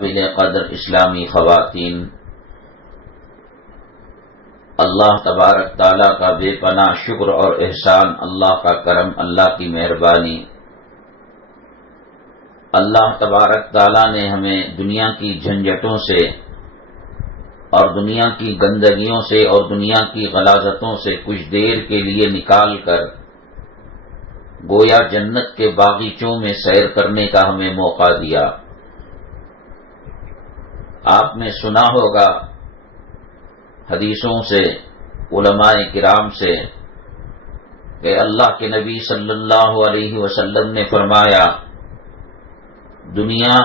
قابل قدر اسلامی خواتین، اللہ تبارک تعالیٰ کا بے پناہ شکر اور احسان، اللہ کا کرم، اللہ کی مہربانی۔ اللہ تبارک تعالیٰ نے ہمیں دنیا کی جھنجھٹوں سے اور دنیا کی گندگیوں سے اور دنیا کی غلاظتوں سے کچھ دیر کے لیے نکال کر گویا جنت کے باغیچوں میں سیر کرنے کا ہمیں موقع دیا۔ آپ نے سنا ہوگا حدیثوں سے، علماء کرام سے، کہ اللہ کے نبی صلی اللہ علیہ وسلم نے فرمایا، دنیا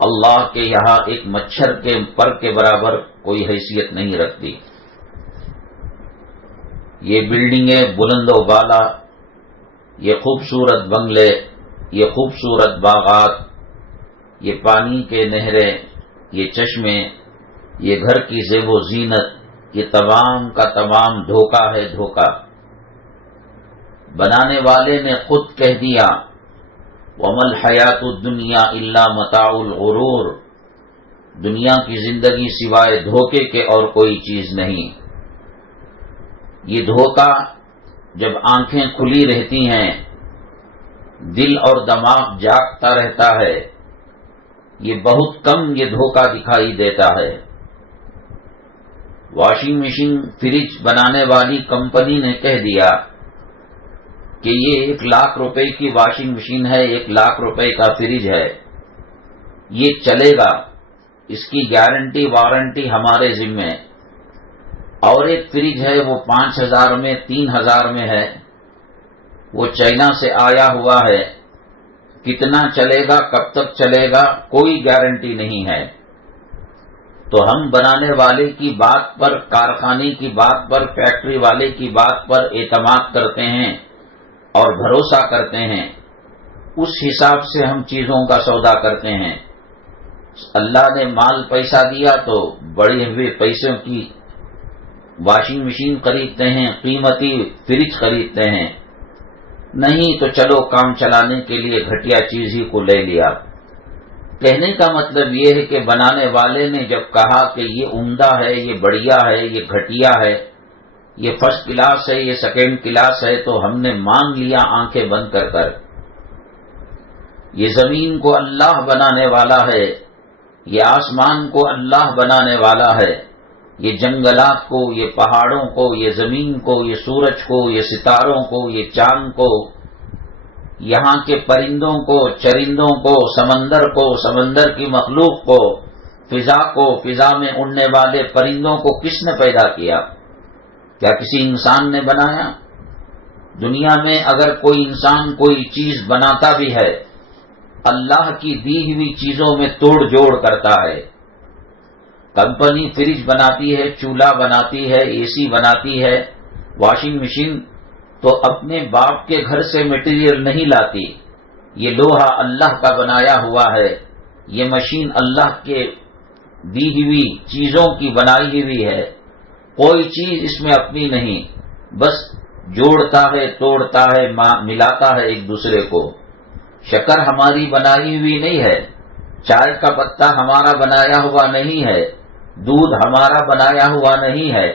اللہ کے یہاں ایک مچھر کے پر کے برابر کوئی حیثیت نہیں رکھتی۔ یہ بلڈنگیں بلند و بالا، یہ خوبصورت بنگلے، یہ خوبصورت باغات، یہ پانی کے نہریں، یہ چشمے، یہ گھر کی زیب و زینت، یہ تمام کا تمام دھوکہ ہے، دھوکہ۔ بنانے والے نے خود کہہ دیا، وَمَا الْحَيَاةُ الدُّنْيَا إِلَّا مَتَاعُ الْغُرُورِ، دنیا کی زندگی سوائے دھوکے کے اور کوئی چیز نہیں۔ یہ دھوکہ جب آنکھیں کھلی رہتی ہیں، دل اور دماغ جاگتا رہتا ہے، یہ بہت کم یہ دھوکہ دکھائی دیتا ہے۔ واشنگ مشین، فریج بنانے والی کمپنی نے کہہ دیا کہ یہ 1,00,000 روپے کی واشنگ مشین ہے، 1,00,000 روپے کا فریج ہے، یہ چلے گا، اس کی گارنٹی وارنٹی ہمارے ذمے۔ اور ایک فریج ہے وہ 5,000 میں، 3,000 میں ہے، وہ چائنا سے آیا ہوا ہے، کتنا چلے گا، کب تک چلے گا، کوئی گارنٹی نہیں ہے۔ تو ہم بنانے والے کی بات پر، کارخانے کی بات پر، فیکٹری والے کی بات پر اعتماد کرتے ہیں اور بھروسہ کرتے ہیں، اس حساب سے ہم چیزوں کا سودا کرتے ہیں۔ اللہ نے مال پیسہ دیا تو بڑے ہوئے پیسوں کی واشنگ مشین خریدتے ہیں، قیمتی فریج خریدتے ہیں، نہیں تو چلو کام چلانے کے لیے گھٹیا چیز ہی کو لے لیا۔ کہنے کا مطلب یہ ہے کہ بنانے والے نے جب کہا کہ یہ عمدہ ہے، یہ بڑھیا ہے، یہ گھٹیا ہے، یہ فرسٹ کلاس ہے، یہ سیکنڈ کلاس ہے، تو ہم نے مان لیا آنکھیں بند کر کر۔ یہ زمین کو اللہ بنانے والا ہے، یہ آسمان کو اللہ بنانے والا ہے، یہ جنگلات کو، یہ پہاڑوں کو، یہ زمین کو، یہ سورج کو، یہ ستاروں کو، یہ چاند کو، یہاں کے پرندوں کو، چرندوں کو، سمندر کو، سمندر کی مخلوق کو، فضا کو، فضا میں اڑنے والے پرندوں کو کس نے پیدا کیا؟ کیا کسی انسان نے بنایا؟ دنیا میں اگر کوئی انسان کوئی چیز بناتا بھی ہے، اللہ کی دی ہوئی چیزوں میں توڑ جوڑ کرتا ہے۔ کمپنی فریج بناتی ہے، چولہا بناتی ہے، اے سی بناتی ہے، واشنگ مشین، تو اپنے باپ کے گھر سے مٹیریل نہیں لاتی، یہ لوہا اللہ کا بنایا ہوا ہے، یہ مشین اللہ کے دی ہوئی چیزوں کی بنائی ہوئی ہے، کوئی چیز اس میں اپنی نہیں، بس جوڑتا ہے، توڑتا ہے، ملاتا ہے ایک دوسرے کو۔ شکر ہماری بنائی ہوئی نہیں ہے، چائے کا پتا ہمارا بنایا ہوا نہیں ہے، دودھ ہمارا بنایا ہوا نہیں ہے،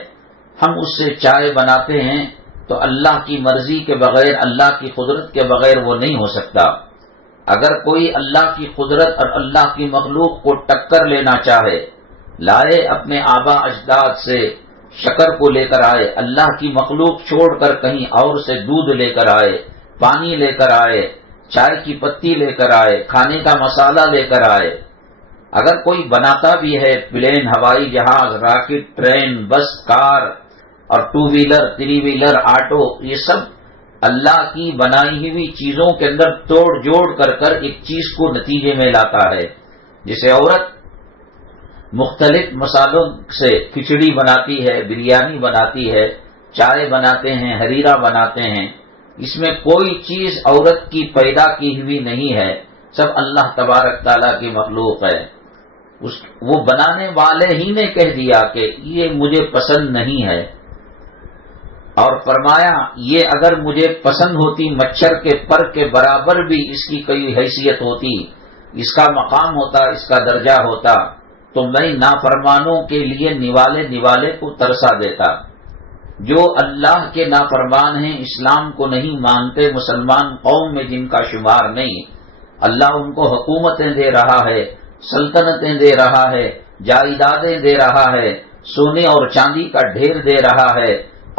ہم اس سے چائے بناتے ہیں، تو اللہ کی مرضی کے بغیر، اللہ کی قدرت کے بغیر وہ نہیں ہو سکتا۔ اگر کوئی اللہ کی قدرت اور اللہ کی مخلوق کو ٹکر لینا چاہے، لائے اپنے آبا اجداد سے شکر کو لے کر آئے، اللہ کی مخلوق چھوڑ کر کہیں اور سے دودھ لے کر آئے، پانی لے کر آئے، چائے کی پتی لے کر آئے، کھانے کا مسالہ لے کر آئے، اگر کوئی بناتا بھی ہے، پلین، ہوائی جہاز، راکٹ، ٹرین، بس، کار اور 2 ویلر، 3 ویلر، آٹو، یہ سب اللہ کی بنائی ہوئی چیزوں کے اندر توڑ جوڑ کر کر ایک چیز کو نتیجے میں لاتا ہے۔ جسے عورت مختلف مسالوں سے کھچڑی بناتی ہے، بریانی بناتی ہے، چائے بناتے ہیں، حریرہ بناتے ہیں، اس میں کوئی چیز عورت کی پیدا کی ہوئی نہیں ہے، سب اللہ تبارک تعالیٰ کی مخلوق ہے۔ وہ بنانے والے ہی نے کہہ دیا کہ یہ مجھے پسند نہیں ہے، اور فرمایا یہ اگر مجھے پسند ہوتی، مچھر کے پر کے برابر بھی اس کی کوئی حیثیت ہوتی، اس کا مقام ہوتا، اس کا درجہ ہوتا، تو میں نافرمانوں کے لیے نوالے کو ترسا دیتا۔ جو اللہ کے نافرمان ہیں، اسلام کو نہیں مانتے، مسلمان قوم میں جن کا شمار نہیں، اللہ ان کو حکومتیں دے رہا ہے، سلطنتیں دے رہا ہے، جائیدادیں دے رہا ہے، سونے اور چاندی کا ڈھیر دے رہا ہے،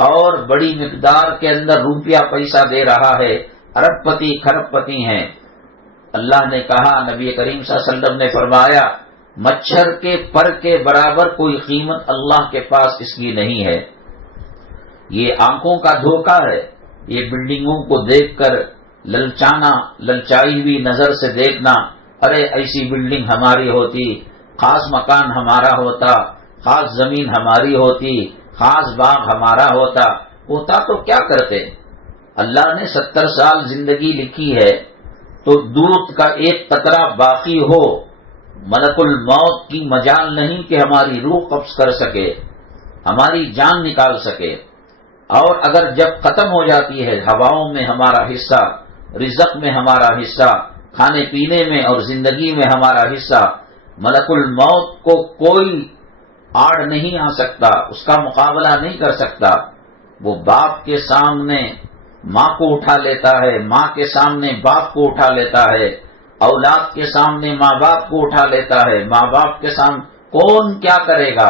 اور بڑی مقدار کے اندر روپیہ پیسہ دے رہا ہے، ارب پتی کھرب پتی ہیں۔ اللہ نے کہا، نبی کریم صلی اللہ علیہ وسلم نے فرمایا، مچھر کے پر کے برابر کوئی قیمت اللہ کے پاس اس کی نہیں ہے۔ یہ آنکھوں کا دھوکہ ہے، یہ بلڈنگوں کو دیکھ کر للچانا، للچائی ہوئی نظر سے دیکھنا، ارے ایسی بلڈنگ ہماری ہوتی، خاص مکان ہمارا ہوتا، خاص زمین ہماری ہوتی، خاص باغ ہمارا ہوتا تو کیا کرتے؟ اللہ نے 70 سال زندگی لکھی ہے، تو دودھ کا ایک قطرہ باقی ہو، ملک الموت کی مجال نہیں کہ ہماری روح قبض کر سکے، ہماری جان نکال سکے۔ اور اگر جب ختم ہو جاتی ہے، ہواؤں میں ہمارا حصہ، رزق میں ہمارا حصہ، کھانے پینے میں اور زندگی میں ہمارا حصہ، ملک الموت کو کوئی آڑ نہیں آ سکتا، اس کا مقابلہ نہیں کر سکتا۔ وہ باپ کے سامنے ماں کو اٹھا لیتا ہے، ماں کے سامنے باپ کو اٹھا لیتا ہے، اولاد کے سامنے ماں باپ کو اٹھا لیتا ہے، ماں باپ کے سامنے کون کیا کرے گا؟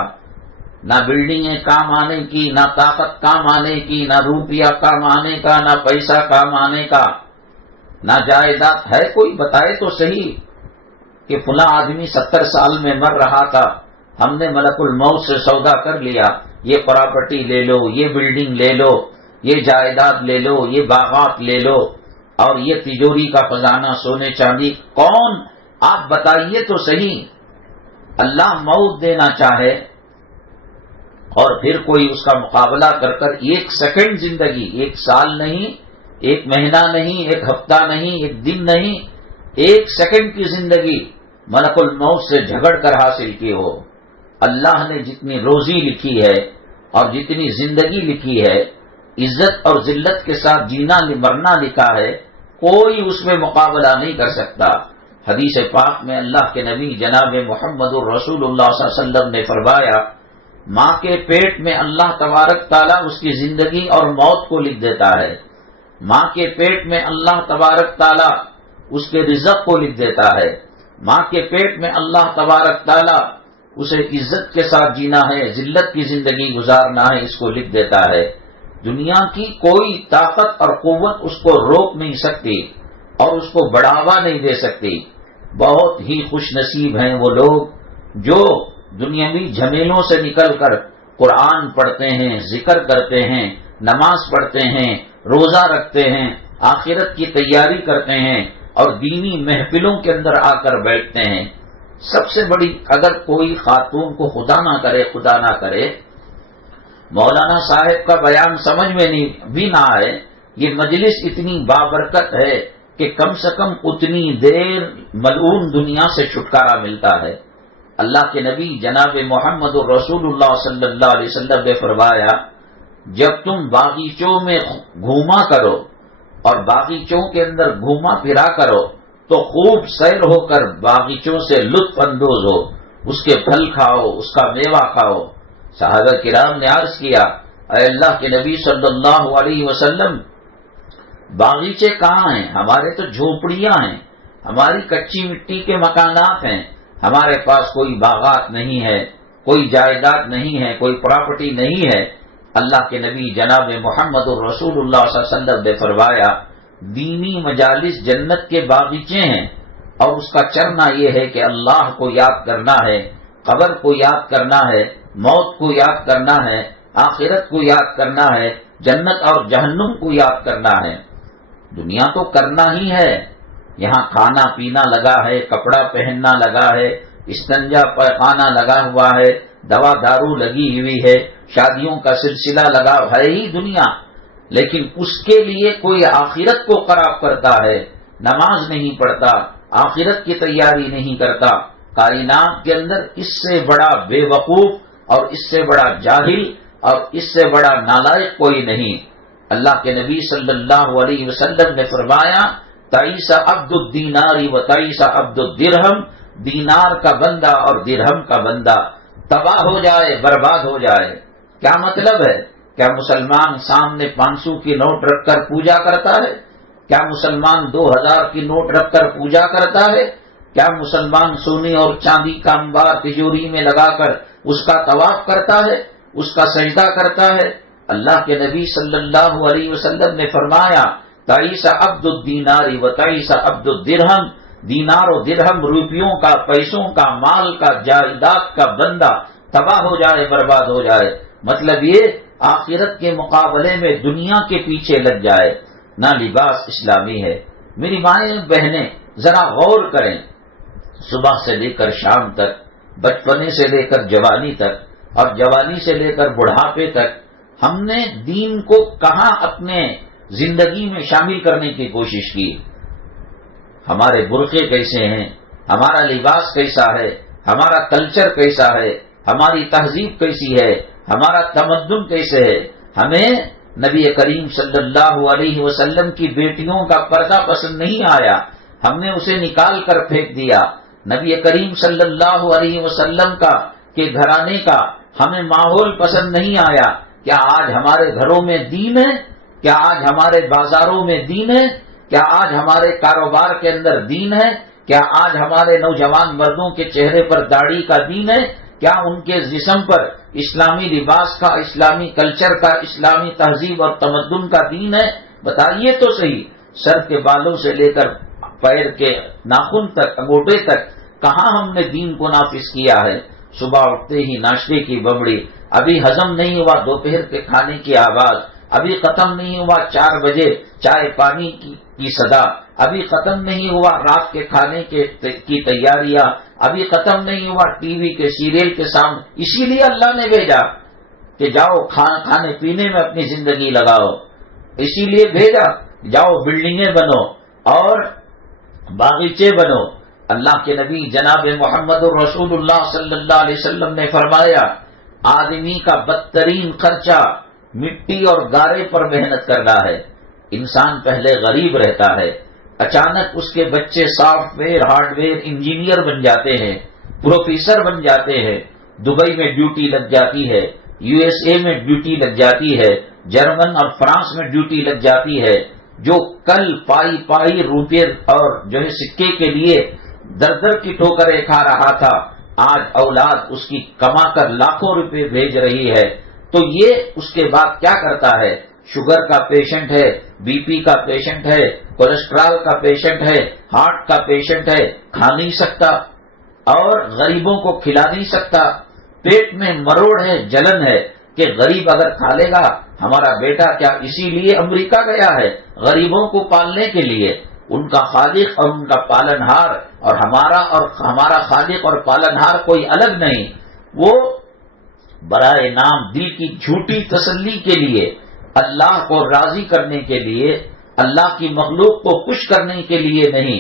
نہ بلڈنگیں کام آنے کی، نہ طاقت کام آنے کی، نہ روپیہ کام آنے کا، نہ پیسہ کام آنے کا، نہ جائیداد ہے۔ کوئی بتائے تو صحیح کہ فلاں آدمی 70 سال میں مر رہا تھا، ہم نے ملک الموت سے سودا کر لیا، یہ پراپرٹی لے لو، یہ بلڈنگ لے لو، یہ جائیداد لے لو، یہ باغات لے لو، اور یہ تجوری کا خزانہ سونے چاندی۔ کون؟ آپ بتائیے تو صحیح۔ اللہ موت دینا چاہے اور پھر کوئی اس کا مقابلہ کر کر 1 سیکنڈ زندگی، 1 سال نہیں، 1 مہینہ نہیں، 1 ہفتہ نہیں، 1 دن نہیں، 1 سیکنڈ کی زندگی ملک الموت سے جھگڑ کر حاصل کی ہو۔ اللہ نے جتنی روزی لکھی ہے اور جتنی زندگی لکھی ہے، عزت اور ذلت کے ساتھ جینا مرنا لکھا ہے، کوئی اس میں مقابلہ نہیں کر سکتا۔ حدیث پاک میں اللہ کے نبی جناب محمد الرسول اللہ صلی اللہ علیہ وسلم نے فرمایا، ماں کے پیٹ میں اللہ تبارک تعالیٰ اس کی زندگی اور موت کو لکھ دیتا ہے، ماں کے پیٹ میں اللہ تبارک تعالیٰ اس کے رزق کو لکھ دیتا ہے، ماں کے پیٹ میں اللہ تبارک تعالیٰ اسے عزت کے ساتھ جینا ہے، ذلت کی زندگی گزارنا ہے، اس کو لکھ دیتا ہے۔ دنیا کی کوئی طاقت اور قوت اس کو روک نہیں سکتی اور اس کو بڑھاوا نہیں دے سکتی۔ بہت ہی خوش نصیب ہیں وہ لوگ جو دنیاوی جھمیلوں سے نکل کر قرآن پڑھتے ہیں، ذکر کرتے ہیں، نماز پڑھتے ہیں، روزہ رکھتے ہیں، آخرت کی تیاری کرتے ہیں اور دینی محفلوں کے اندر آ کر بیٹھتے ہیں۔ سب سے بڑی، اگر کوئی خاتون کو خدا نہ کرے مولانا صاحب کا بیان سمجھ میں بھی نہ آئے، یہ مجلس اتنی بابرکت ہے کہ کم سے کم اتنی دیر ملعون دنیا سے چھٹکارا ملتا ہے۔ اللہ کے نبی جناب محمد الرسول اللہ صلی اللہ علیہ وسلم نے فرمایا، جب تم باغیچوں میں گھوما کرو اور باغیچوں کے اندر گھوما پھرا کرو تو خوب سیر ہو کر باغیچوں سے لطف اندوز ہو، اس کے پھل کھاؤ، اس کا میوہ کھاؤ۔ صحابہ کرام نے عرض کیا، اے اللہ کے نبی صلی اللہ علیہ وسلم، باغیچے کہاں ہیں؟ ہمارے تو جھوپڑیاں ہیں، ہماری کچی مٹی کے مکانات ہیں، ہمارے پاس کوئی باغات نہیں ہے، کوئی جائیداد نہیں ہے، کوئی پراپرٹی نہیں ہے۔ اللہ کے نبی جناب محمد الرسول اللہ صلی اللہ علیہ وسلم نے فرمایا، دینی مجالس جنت کے باغیچے ہیں، اور اس کا چرنا یہ ہے کہ اللہ کو یاد کرنا ہے، قبر کو یاد کرنا ہے، موت کو یاد کرنا ہے، آخرت کو یاد کرنا ہے، جنت اور جہنم کو یاد کرنا ہے۔ دنیا تو کرنا ہی ہے، یہاں کھانا پینا لگا ہے، کپڑا پہننا لگا ہے، استنجا پیخانہ لگا ہوا ہے، دوا دارو لگی ہوئی ہے، شادیوں کا سلسلہ لگا ہے ہی دنیا، لیکن اس کے لیے کوئی آخرت کو خراب کرتا ہے، نماز نہیں پڑھتا، آخرت کی تیاری نہیں کرتا۔ کائنات کے اندر اس سے بڑا بے وقوف اور اس سے بڑا جاہل اور اس سے بڑا نالائق کوئی نہیں۔ اللہ کے نبی صلی اللہ علیہ وسلم نے فرمایا، تعیس عبد الدینار و تعیس عبد الدرہم، دینار کا بندہ اور درہم کا بندہ تباہ ہو جائے، برباد ہو جائے۔ کیا مطلب ہے؟ کیا مسلمان سامنے 500 کی نوٹ رکھ کر پوجا کرتا ہے؟ کیا مسلمان 2000 کی نوٹ رکھ کر پوجا کرتا ہے؟ کیا مسلمان سونے اور چاندی کا انبار تجوری میں لگا کر اس کا طواف کرتا ہے، اس کا سجدہ کرتا ہے؟ اللہ کے نبی صلی اللہ علیہ وسلم نے فرمایا تعیس عبد الدینار و تعیس عبد الدرہم، دینار و درہم روپیوں کا، پیسوں کا، مال کا، جائیداد کا بندہ تباہ ہو جائے، برباد ہو جائے۔ مطلب یہ آخرت کے مقابلے میں دنیا کے پیچھے لگ جائے، نہ لباس اسلامی ہے۔ میری مائیں بہنیں ذرا غور کریں، صبح سے لے کر شام تک، بچپنے سے لے کر جوانی تک اور جوانی سے لے کر بڑھاپے تک ہم نے دین کو کہاں اپنے زندگی میں شامل کرنے کی کوشش کی؟ ہمارے برقعے کیسے ہیں، ہمارا لباس کیسا ہے، ہمارا کلچر کیسا ہے، ہماری تہذیب کیسی ہے، ہمارا تمدن کیسے ہے؟ ہمیں نبی کریم صلی اللہ علیہ وسلم کی بیٹیوں کا پردہ پسند نہیں آیا، ہم نے اسے نکال کر پھینک دیا۔ نبی کریم صلی اللہ علیہ وسلم کا کے گھرانے کا ہمیں ماحول پسند نہیں آیا۔ کیا آج ہمارے گھروں میں دین ہے؟ کیا آج ہمارے بازاروں میں دین ہے؟ کیا آج ہمارے کاروبار کے اندر دین ہے؟ کیا آج ہمارے نوجوان مردوں کے چہرے پر داڑھی کا دین ہے؟ کیا ان کے جسم پر اسلامی لباس کا، اسلامی کلچر کا، اسلامی تہذیب اور تمدن کا دین ہے؟ بتائیے تو صحیح۔ سر کے بالوں سے لے کر پیر کے ناخن تک، انگوٹھے تک کہاں ہم نے دین کو نافذ کیا ہے؟ صبح اٹھتے ہی ناشتے کی ببڑی، ابھی ہضم نہیں ہوا دوپہر کے کھانے کی آواز، ابھی ختم نہیں ہوا 4 بجے چائے پانی کی صدا، ابھی ختم نہیں ہوا رات کے کھانے کی تیاریاں، ابھی ختم نہیں ہوا ٹی وی کے سیریل کے سامنے۔ اسی لیے اللہ نے بھیجا کہ جاؤ کھانے پینے میں اپنی زندگی لگاؤ، اسی لیے بھیجا جاؤ بلڈنگیں بنو اور باغیچے بنو۔ اللہ کے نبی جناب محمد رسول اللہ صلی اللہ علیہ وسلم نے فرمایا آدمی کا بدترین خرچہ مٹی اور گارے پر محنت کرنا ہے۔ انسان پہلے غریب رہتا ہے، اچانک اس کے بچے software, hardware engineer بن جاتے ہیں، پروفیسر بن جاتے ہیں، دبئی میں ڈیوٹی لگ جاتی ہے، یو ایس اے میں ڈیوٹی لگ جاتی ہے، جرمن اور فرانس میں ڈیوٹی لگ جاتی ہے۔ جو کل پائی روپے اور جو ہے سکے کے لیے در در کی ٹھوکریں کھا رہا تھا، آج اولاد اس کی کما کر لاکھوں روپے بھیج رہی ہے۔ تو یہ اس کے بعد کیا کرتا ہے؟ شوگر کا پیشنٹ ہے، بی پی کا پیشنٹ ہے، کولیسٹرول کا پیشنٹ ہے، ہارٹ کا پیشنٹ ہے، کھا نہیں سکتا اور غریبوں کو کھلا نہیں سکتا۔ پیٹ میں مروڑ ہے، جلن ہے کہ غریب اگر کھا لے گا ہمارا بیٹا کیا اسی لیے امریکہ گیا ہے غریبوں کو پالنے کے لیے؟ ان کا خالق اور ان کا پالنہار اور ہمارا خالق اور پالنہار کوئی الگ نہیں۔ وہ برائے نام دل کی جھوٹی تسلی کے لیے، اللہ کو راضی کرنے کے لیے، اللہ کی مخلوق کو خوش کرنے کے لیے نہیں،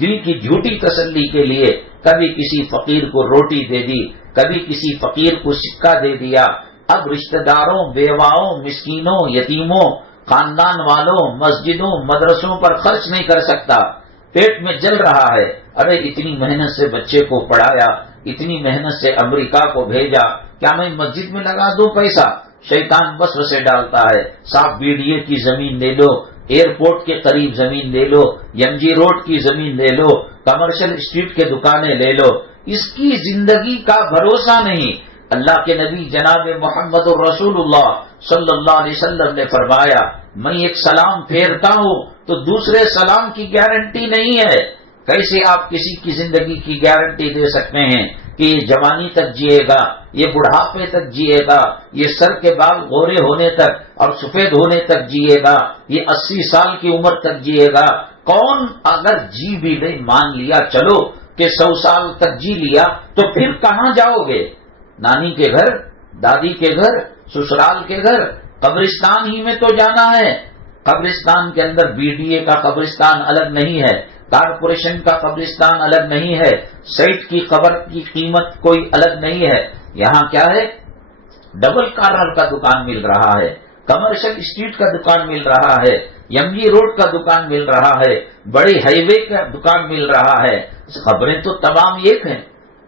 دل کی جھوٹی تسلی کے لیے کبھی کسی فقیر کو روٹی دے دی، کبھی کسی فقیر کو سکہ دے دیا۔ اب رشتہ داروں، بیواؤں، مسکینوں، یتیموں، خاندان والوں، مسجدوں، مدرسوں پر خرچ نہیں کر سکتا، پیٹ میں جل رہا ہے۔ ارے اتنی محنت سے بچے کو پڑھایا، اتنی محنت سے امریکہ کو بھیجا، کیا میں مسجد میں لگا دوں پیسہ؟ شیطان وسوسے ڈالتا ہے، صاحب بی ڈی اے کی زمین لے لو، ایئرپورٹ کے قریب زمین لے لو، ایم جی روڈ کی زمین لے لو، کمرشل اسٹریٹ کے دکانیں لے لو۔ اس کی زندگی کا بھروسہ نہیں۔ اللہ کے نبی جناب محمد رسول اللہ صلی اللہ علیہ وسلم نے فرمایا میں ایک سلام پھیرتا ہوں تو دوسرے سلام کی گارنٹی نہیں ہے۔ کیسے آپ کسی کی زندگی کی گارنٹی دے سکتے ہیں کہ یہ جوانی تک جیے گا، یہ بڑھاپے تک جیے گا، یہ سر کے بال گورے ہونے تک اور سفید ہونے تک جیے گا، یہ 80 سال کی عمر تک جیے گا؟ کون اگر جی بھی نہیں، مان لیا چلو کہ 100 سال تک جی لیا، تو پھر کہاں جاؤ گے؟ نانی کے گھر، دادی کے گھر، سسرال کے گھر، قبرستان ہی میں تو جانا ہے۔ قبرستان کے اندر بی ڈی اے کا قبرستان الگ نہیں ہے، کارپوریشن کا قبرستان الگ نہیں ہے، سیٹ کی قبر کی قیمت کوئی الگ نہیں ہے۔ یہاں کیا ہے؟ ڈبل کارنر کا دکان مل رہا ہے، کمرشل اسٹریٹ کا دکان مل رہا ہے، ایم جی روڈ کا دکان مل رہا ہے، بڑی ہائی کا دکان مل رہا ہے. خبریں تو تمام ایک ہیں.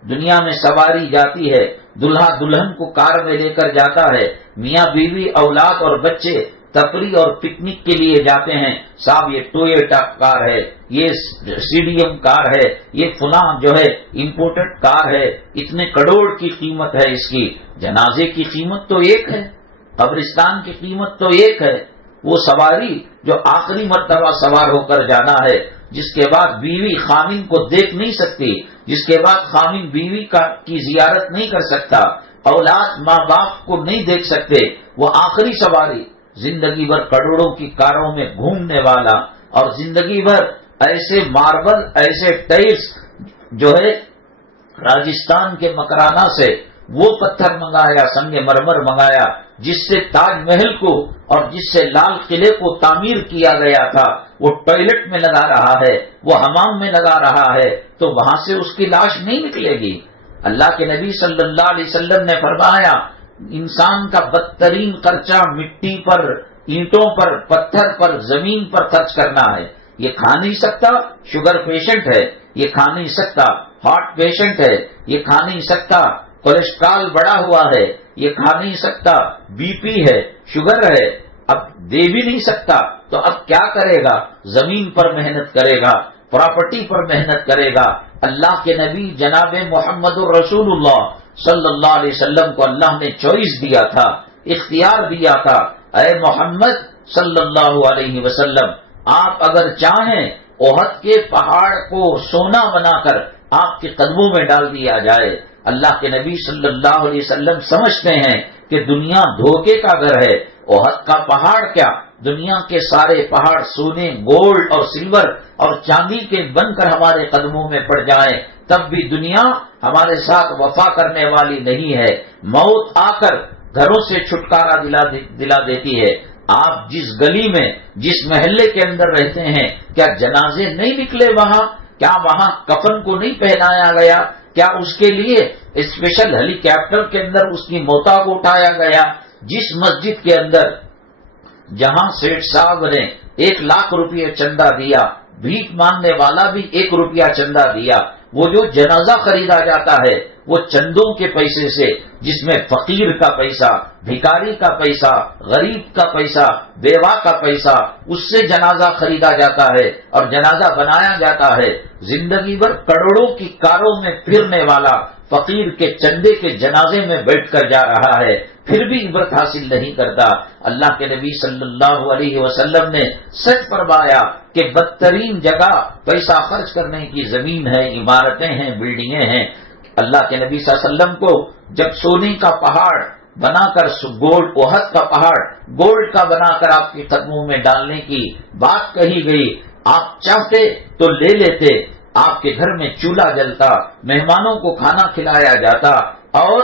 دنیا میں سواری جاتی ہے، دلہا دلہن کو کار میں لے کر جاتا ہے، میاں بیوی اولاد اور بچے تفریح اور پکنک کے لیے جاتے ہیں. صاحب یہ ٹویوٹا کار ہے، یہ سی ڈی ایم کار ہے، یہ فلاں جو ہے امپورٹڈ کار ہے، اتنے کروڑ کی قیمت ہے اس کی. جنازے کی قیمت تو ایک ہے، قبرستان کی قیمت تو ایک ہے. وہ سواری جو آخری مرتبہ سوار ہو کر جانا ہے، جس کے بعد بیوی خامن کو دیکھ نہیں سکتی، جس کے بعد خامن بیوی کی زیارت نہیں کر سکتا، اولاد ماں باپ کو نہیں دیکھ سکتے، وہ آخری سواری. زندگی بھر کروڑوں کی کاروں میں گھومنے والا اور زندگی بھر ایسے ماربل، ایسے ٹائلس جو ہے راجستھان کے مکرانہ سے وہ پتھر منگایا، سنگ مرمر منگایا، جس سے تاج محل کو اور جس سے لال قلعے کو تعمیر کیا گیا تھا، وہ ٹوائلٹ میں لگا رہا ہے، وہ حمام میں لگا رہا ہے، تو وہاں سے اس کی لاش نہیں نکلے گی. اللہ کے نبی صلی اللہ علیہ وسلم نے فرمایا انسان کا بدترین خرچہ مٹی پر، اینٹوں پر، پتھر پر، زمین پر خرچ کرنا ہے. یہ کھا نہیں سکتا، شوگر پیشنٹ ہے، یہ کھا نہیں سکتا، ہارٹ پیشنٹ ہے، یہ کھا نہیں سکتا، کولیسٹرول بڑا ہوا ہے، یہ کھا نہیں سکتا، بی پی ہے، شوگر ہے، اب دے بھی نہیں سکتا، تو اب کیا کرے گا؟ زمین پر محنت کرے گا، پراپرٹی پر محنت کرے گا. اللہ کے نبی جناب محمد الرسول اللہ صلی اللہ علیہ وسلم کو اللہ نے چوائس دیا تھا، اختیار دیا تھا. اے محمد صلی اللہ علیہ وسلم، آپ اگر چاہیں احد کے پہاڑ کو سونا بنا کر آپ کے قدموں میں ڈال دیا جائے. اللہ کے نبی صلی اللہ علیہ وسلم سمجھتے ہیں کہ دنیا دھوکے کا گھر ہے. احد کا پہاڑ کیا، دنیا کے سارے پہاڑ سونے، گولڈ اور سلور اور چاندی کے بن کر ہمارے قدموں میں پڑ جائیں، تب بھی دنیا ہمارے ساتھ وفا کرنے والی نہیں ہے. موت آ کر گھروں سے چھٹکارا دلا دیتی ہے. آپ جس گلی میں، جس محلے کے اندر رہتے ہیں، کیا جنازے نہیں نکلے وہاں؟ کیا وہاں کفن کو نہیں پہنایا گیا؟ کیا اس کے لیے اسپیشل ہیلی کاپٹر کے اندر اس کی موتا کو اٹھایا گیا؟ جس مسجد کے اندر جہاں سیٹھ صاحب نے 1 لاکھ روپیہ چندہ دیا، بھیک مانگنے والا بھی 1 روپیہ چندہ دیا، وہ جو جنازہ خریدا جاتا ہے وہ چندوں کے پیسے سے، جس میں فقیر کا پیسہ، بھکاری کا پیسہ، غریب کا پیسہ، بیوہ کا پیسہ، اس سے جنازہ خریدا جاتا ہے اور جنازہ بنایا جاتا ہے. زندگی بھر کروڑوں کی کاروں میں پھرنے والا فقیر کے چندے کے جنازے میں بیٹھ کر جا رہا ہے، پھر بھی عبرت حاصل نہیں کرتا. اللہ کے نبی صلی اللہ علیہ وسلم نے سچ فرمایا کہ بدترین جگہ پیسہ خرچ کرنے کی زمین ہے، عمارتیں ہیں، بلڈنگیں ہیں. اللہ کے نبی صلی اللہ علیہ وسلم کو جب سونے کا پہاڑ بنا کر گولڈ، احد کا پہاڑ گولڈ کا بنا کر آپ کے قدموں میں ڈالنے کی بات کہی گئی، آپ چاہتے تو لے لیتے. آپ کے گھر میں چولہا جلتا، مہمانوں کو کھانا کھلایا جاتا اور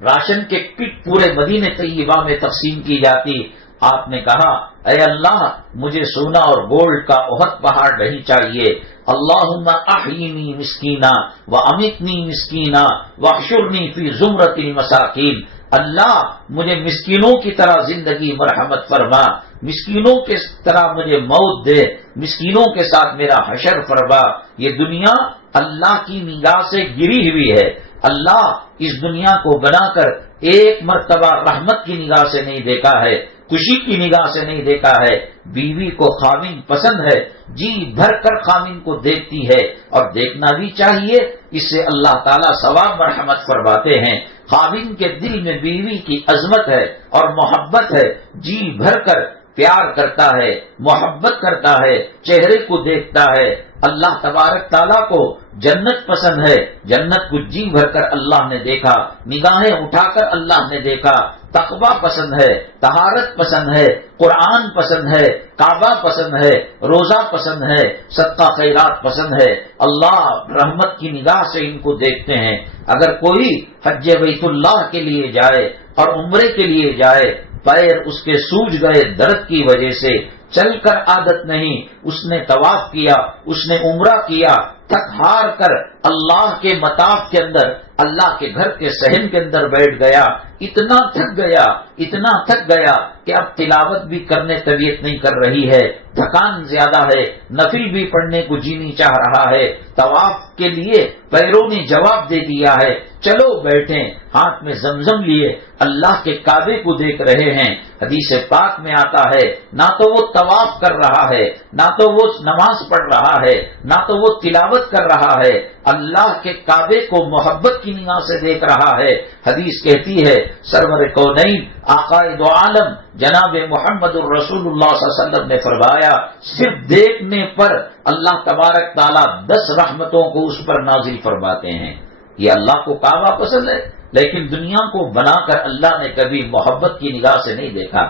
راشن کے کٹ پورے مدینے طیبہ میں تقسیم کی جاتی. آپ نے کہا اے اللہ مجھے سونا اور گولڈ کا احد پہاڑ نہیں چاہیے. اللہم احیینی مسکینا وامیتنی مسکینا واحشرنی فی زمرۃ المساکین. اللہ مجھے مسکینوں کی طرح زندگی مرحمت فرما، مسکینوں کے طرح مجھے موت دے، مسکینوں کے ساتھ میرا حشر فرما. یہ دنیا اللہ کی نگاہ سے گری ہوئی ہے. اللہ اس دنیا کو بنا کر ایک مرتبہ رحمت کی نگاہ سے نہیں دیکھا ہے، خوشی کی نگاہ سے نہیں دیکھا ہے. بیوی کو خاوند پسند ہے، جی بھر کر خاوند کو دیکھتی ہے اور دیکھنا بھی چاہیے، اس سے اللہ تعالیٰ ثواب مرحمت فرماتے ہیں. خاوند کے دل میں بیوی کی عظمت ہے اور محبت ہے، جی بھر کر پیار کرتا ہے، محبت کرتا ہے، چہرے کو دیکھتا ہے. اللہ تبارک تعالیٰ کو جنت پسند ہے، جنت کو جی بھر کر اللہ نے دیکھا، نگاہیں اٹھا کر اللہ نے دیکھا. تقوی پسند ہے، طہارت پسند ہے، قرآن پسند ہے، کعبہ پسند ہے، روزہ پسند ہے، صدقہ خیرات پسند ہے. اللہ رحمت کی نگاہ سے ان کو دیکھتے ہیں. اگر کوئی حج بیت اللہ کے لیے جائے اور عمرے کے لیے جائے، پیر اس کے سوج گئے درد کی وجہ سے، چل کر عادت نہیں، اس نے طواف کیا، اس نے عمرہ کیا، تھک ہار کر اللہ کے مطاف کے اندر اللہ کے گھر کے صحن کے اندر بیٹھ گیا، اتنا تھک گیا کہ اب تلاوت بھی کرنے طبیعت نہیں کر رہی ہے، تھکان زیادہ ہے، نفل بھی پڑھنے کو جی نہیں چاہ رہا ہے، طواف کے لیے پیروں نے جواب دے دیا ہے، چلو بیٹھیں، ہاتھ میں زمزم لیے اللہ کے کعبے کو دیکھ رہے ہیں۔ حدیث پاک میں آتا ہے نہ تو وہ طواف کر رہا ہے، نہ تو وہ نماز پڑھ رہا ہے، نہ تو وہ تلاوت کر رہا ہے، اللہ کے کعبے کو محبت کی نگاہ سے دیکھ رہا ہے۔ حدیث کہتی ہے سرور کونین آقائے دو عالم جناب محمد الرسول اللہ صلی اللہ علیہ وسلم نے فرمایا صرف دیکھنے پر اللہ تبارک تعالیٰ 10 رحمتوں کو اس پر نازل فرماتے ہیں۔ یہ اللہ کو کعبہ پسند ہے، لیکن دنیا کو بنا کر اللہ نے کبھی محبت کی نگاہ سے نہیں دیکھا۔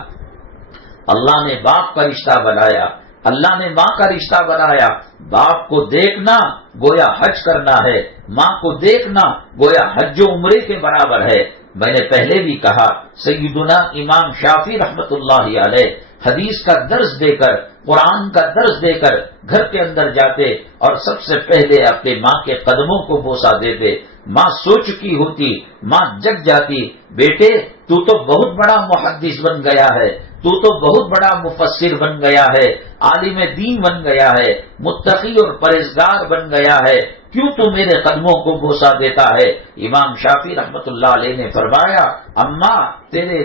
اللہ نے باپ کا رشتہ بنایا، اللہ نے ماں کا رشتہ بنایا۔ باپ کو دیکھنا گویا حج کرنا ہے، ماں کو دیکھنا گویا حج و عمرے کے برابر ہے۔ میں نے پہلے بھی کہا سیدنا امام شافعی رحمت اللہ علیہ حدیث کا درس دے کر، قرآن کا درس دے کر گھر کے اندر جاتے اور سب سے پہلے اپنے ماں کے قدموں کو بوسہ دیتے۔ ماں سو چکی ہوتی، ماں جگ جاتی، بیٹے تو بہت بڑا محدث بن گیا ہے، تو بہت بڑا مفسر بن گیا ہے، عالم دین بن گیا ہے، متقی اور پرہیزگار بن گیا ہے، کیوں تو میرے قدموں کو بوسہ دیتا ہے؟ امام شافعی رحمت اللہ علیہ نے فرمایا اماں تیرے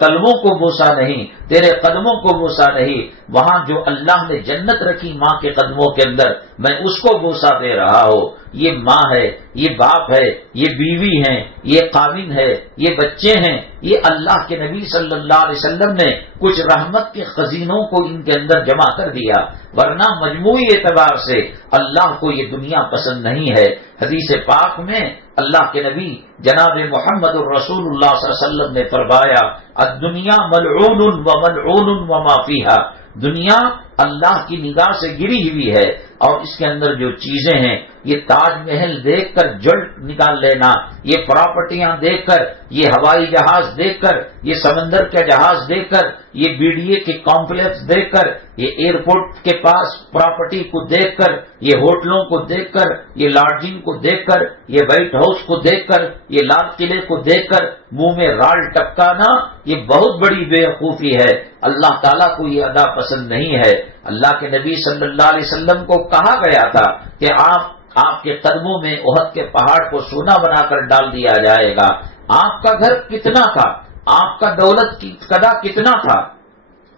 قدموں کو بوسہ نہیں، تیرے قدموں کو بوسہ نہیں، وہاں جو اللہ نے جنت رکھی ماں کے قدموں کے اندر میں اس کو بوسہ دے رہا ہوں۔ یہ ماں ہے، یہ باپ ہے، یہ بیوی ہیں، یہ خاوند ہے، یہ بچے ہیں، یہ اللہ کے نبی صلی اللہ علیہ وسلم نے کچھ رحمت کے خزینوں کو ان کے اندر جمع کر دیا، ورنہ مجموعی اعتبار سے اللہ کو یہ دنیا پسند نہیں ہے۔ حدیث پاک میں اللہ کے نبی جناب محمد الرسول اللہ صلی اللہ علیہ وسلم نے فرمایا الدنیا ملعون وملعون وما فیہا، دنیا اللہ کی نگاہ سے گری ہوئی ہے اور اس کے اندر جو چیزیں ہیں، یہ تاج محل دیکھ کر جڑ نکال لینا، یہ پراپرٹیاں دیکھ کر، یہ ہوائی جہاز دیکھ کر، یہ سمندر کا جہاز دیکھ کر، یہ BDA کے کمپلیکس دیکھ کر، یہ ایئرپورٹ کے پاس پراپرٹی کو دیکھ کر، یہ ہوٹلوں کو دیکھ کر، یہ لاڈجنگ کو دیکھ کر، یہ وائٹ ہاؤس کو دیکھ کر، یہ لال قلعے کو دیکھ کر منہ میں رال ٹپکانا، یہ بہت بڑی بیوقوفی ہے۔ اللہ تعالیٰ کو یہ ادا پسند نہیں ہے۔ اللہ کے نبی صلی اللہ علیہ وسلم کو کہا گیا تھا کہ آپ کے قدموں میں احد کے پہاڑ کو سونا بنا کر ڈال دیا جائے گا۔ آپ کا گھر کتنا تھا، آپ کا دولت کی قدر کتنا تھا،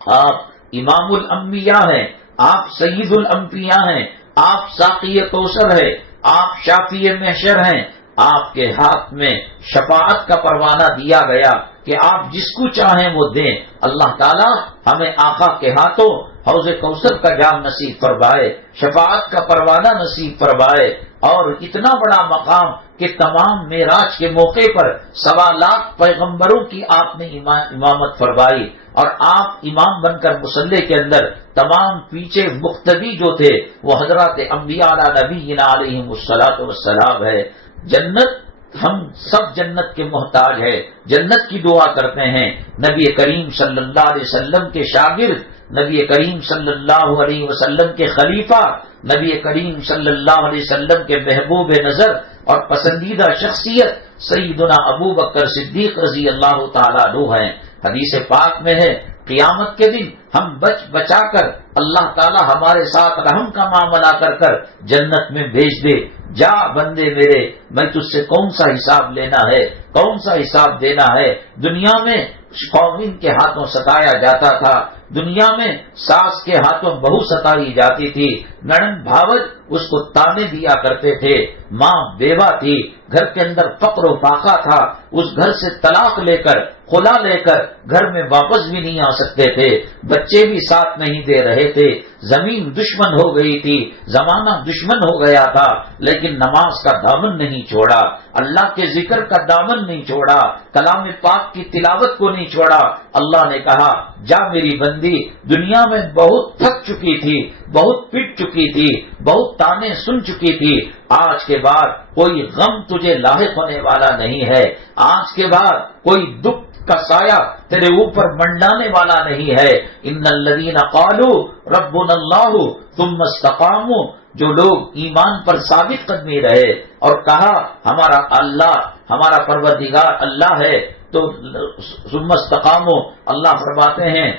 آپ امام الانبیاء ہیں، آپ سید الانبیاء ہیں، آپ ساقی کوثر ہیں، آپ شافی محشر ہیں، آپ کے ہاتھ میں شفاعت کا پروانہ دیا گیا کہ آپ جس کو چاہیں وہ دیں۔ اللہ تعالیٰ ہمیں آقا کے ہاتھوں حوض کوثر کا جام نصیب فرمائے، شفاعت کا پروانہ نصیب فرمائے، اور اتنا بڑا مقام کہ تمام معراج کے موقع پر 1.25 لاکھ پیغمبروں کی آپ نے امامت فرمائی، اور آپ امام بن کر مصلی کے اندر تمام پیچھے مقتدی جو تھے وہ حضرات انبیاء علی نبینا علیہم الصلاۃ والسلام ہے۔ جنت، ہم سب جنت کے محتاج ہے، جنت کی دعا کرتے ہیں۔ نبی کریم صلی اللہ علیہ وسلم کے شاگرد، نبی کریم صلی اللہ علیہ وسلم کے خلیفہ، نبی کریم صلی اللہ علیہ وسلم کے محبوب نظر اور پسندیدہ شخصیت سیدنا ابو بکر صدیق رضی اللہ تعالیٰ عنہ ہیں۔ حدیث پاک میں ہے قیامت کے دن ہم بچا کر اللہ تعالیٰ ہمارے ساتھ رحم کا معاملہ کر جنت میں بھیج دے، جا بندے میرے، میں تجھ سے کون سا حساب لینا ہے، کون سا حساب دینا ہے۔ دنیا میں قومین کے ہاتھوں ستایا جاتا تھا، دنیا میں ساس کے ہاتھوں بہو ستائی جاتی تھی، نڑند بھاوج اس کو تانے دیا کرتے تھے، ماں بیوہ تھی، گھر کے اندر فقر و فاقہ تھا، اس گھر سے طلاق لے کر خلا لے کر گھر میں واپس بھی نہیں آ سکتے تھے، بچے بھی ساتھ نہیں دے رہے تھے، زمین دشمن ہو گئی تھی، زمانہ دشمن ہو گیا تھا، لیکن نماز کا دامن نہیں چھوڑا، اللہ کے ذکر کا دامن نہیں چھوڑا، کلام پاک کی تلاوت کو نہیں چھوڑا۔ اللہ نے کہا جا میری بندی، دنیا میں بہت تھک چکی تھی، بہت پٹ چکی تھی، بہت تانے سن چکی تھی، آج کے بعد کوئی غم تجھے لاحق ہونے والا نہیں ہے، آج کے بعد کوئی دکھ کا سایہ تیرے اوپر منڈانے والا نہیں ہے۔ ان الذین قالوا ربنا اللہ ثم استقاموا، جو لوگ ایمان پر ثابت قدمی رہے اور کہا ہمارا اللہ ہمارا پروردگار اللہ ہے، تو ثم استقاموا، اللہ فرماتے ہیں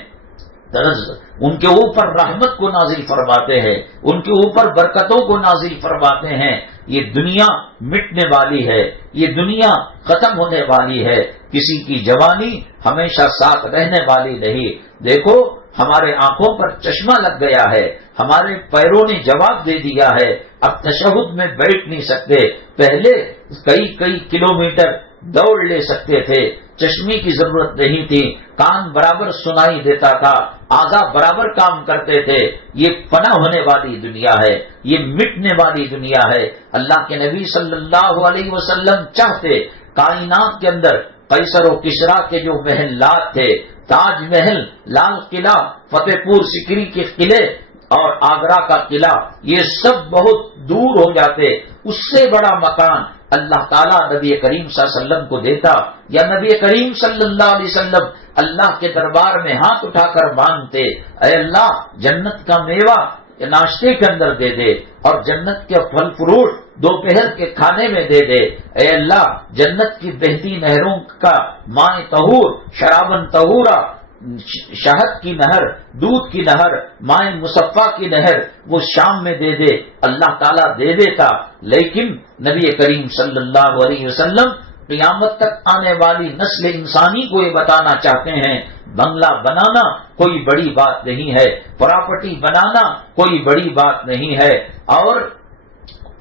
ان کے اوپر رحمت کو نازل فرماتے ہیں، ان کے اوپر برکتوں کو نازل فرماتے ہیں۔ یہ دنیا مٹنے والی ہے، یہ دنیا ختم ہونے والی ہے، کسی کی جوانی ہمیشہ ساتھ رہنے والی نہیں۔ دیکھو ہمارے آنکھوں پر چشمہ لگ گیا ہے، ہمارے پیروں نے جواب دے دیا ہے، اب تشہد میں بیٹھ نہیں سکتے۔ پہلے کئی کلومیٹر دوڑ لے سکتے تھے، چشمے کی ضرورت نہیں تھی، کان برابر سنائی دیتا تھا، اعضاء برابر کام کرتے تھے۔ یہ فنا ہونے والی دنیا ہے، یہ مٹنے والی دنیا ہے۔ اللہ کے نبی صلی اللہ علیہ وسلم چاہتے کائنات کے اندر قیصر و کسریٰ کے جو محلات تھے، تاج محل، لال قلعہ، فتح پور سکری کے قلعے اور آگرہ کا قلعہ، یہ سب بہت دور ہو جاتے، اس سے بڑا مکان اللہ تعالیٰ نبی کریم صلی اللہ علیہ وسلم کو دیتا، یا نبی کریم صلی اللہ علیہ وسلم اللہ کے دربار میں ہاتھ اٹھا کر مانگتے، اے اللہ جنت کا میوہ ناشتے کے اندر دے دے، اور جنت کے پھل فروٹ دوپہر کے کھانے میں دے دے، اے اللہ جنت کی بہتی نہروں کا ماء طہور، شرابن طہورا، شہد کی نہر، دودھ کی نہر، ماء مصفا کی نہر وہ شام میں دے دے، اللہ تعالیٰ دے دیتا۔ لیکن نبی کریم صلی اللہ علیہ وسلم قیامت تک آنے والی نسل انسانی کو یہ بتانا چاہتے ہیں، بنگلہ بنانا کوئی بڑی بات نہیں ہے، پراپرٹی بنانا کوئی بڑی بات نہیں ہے، اور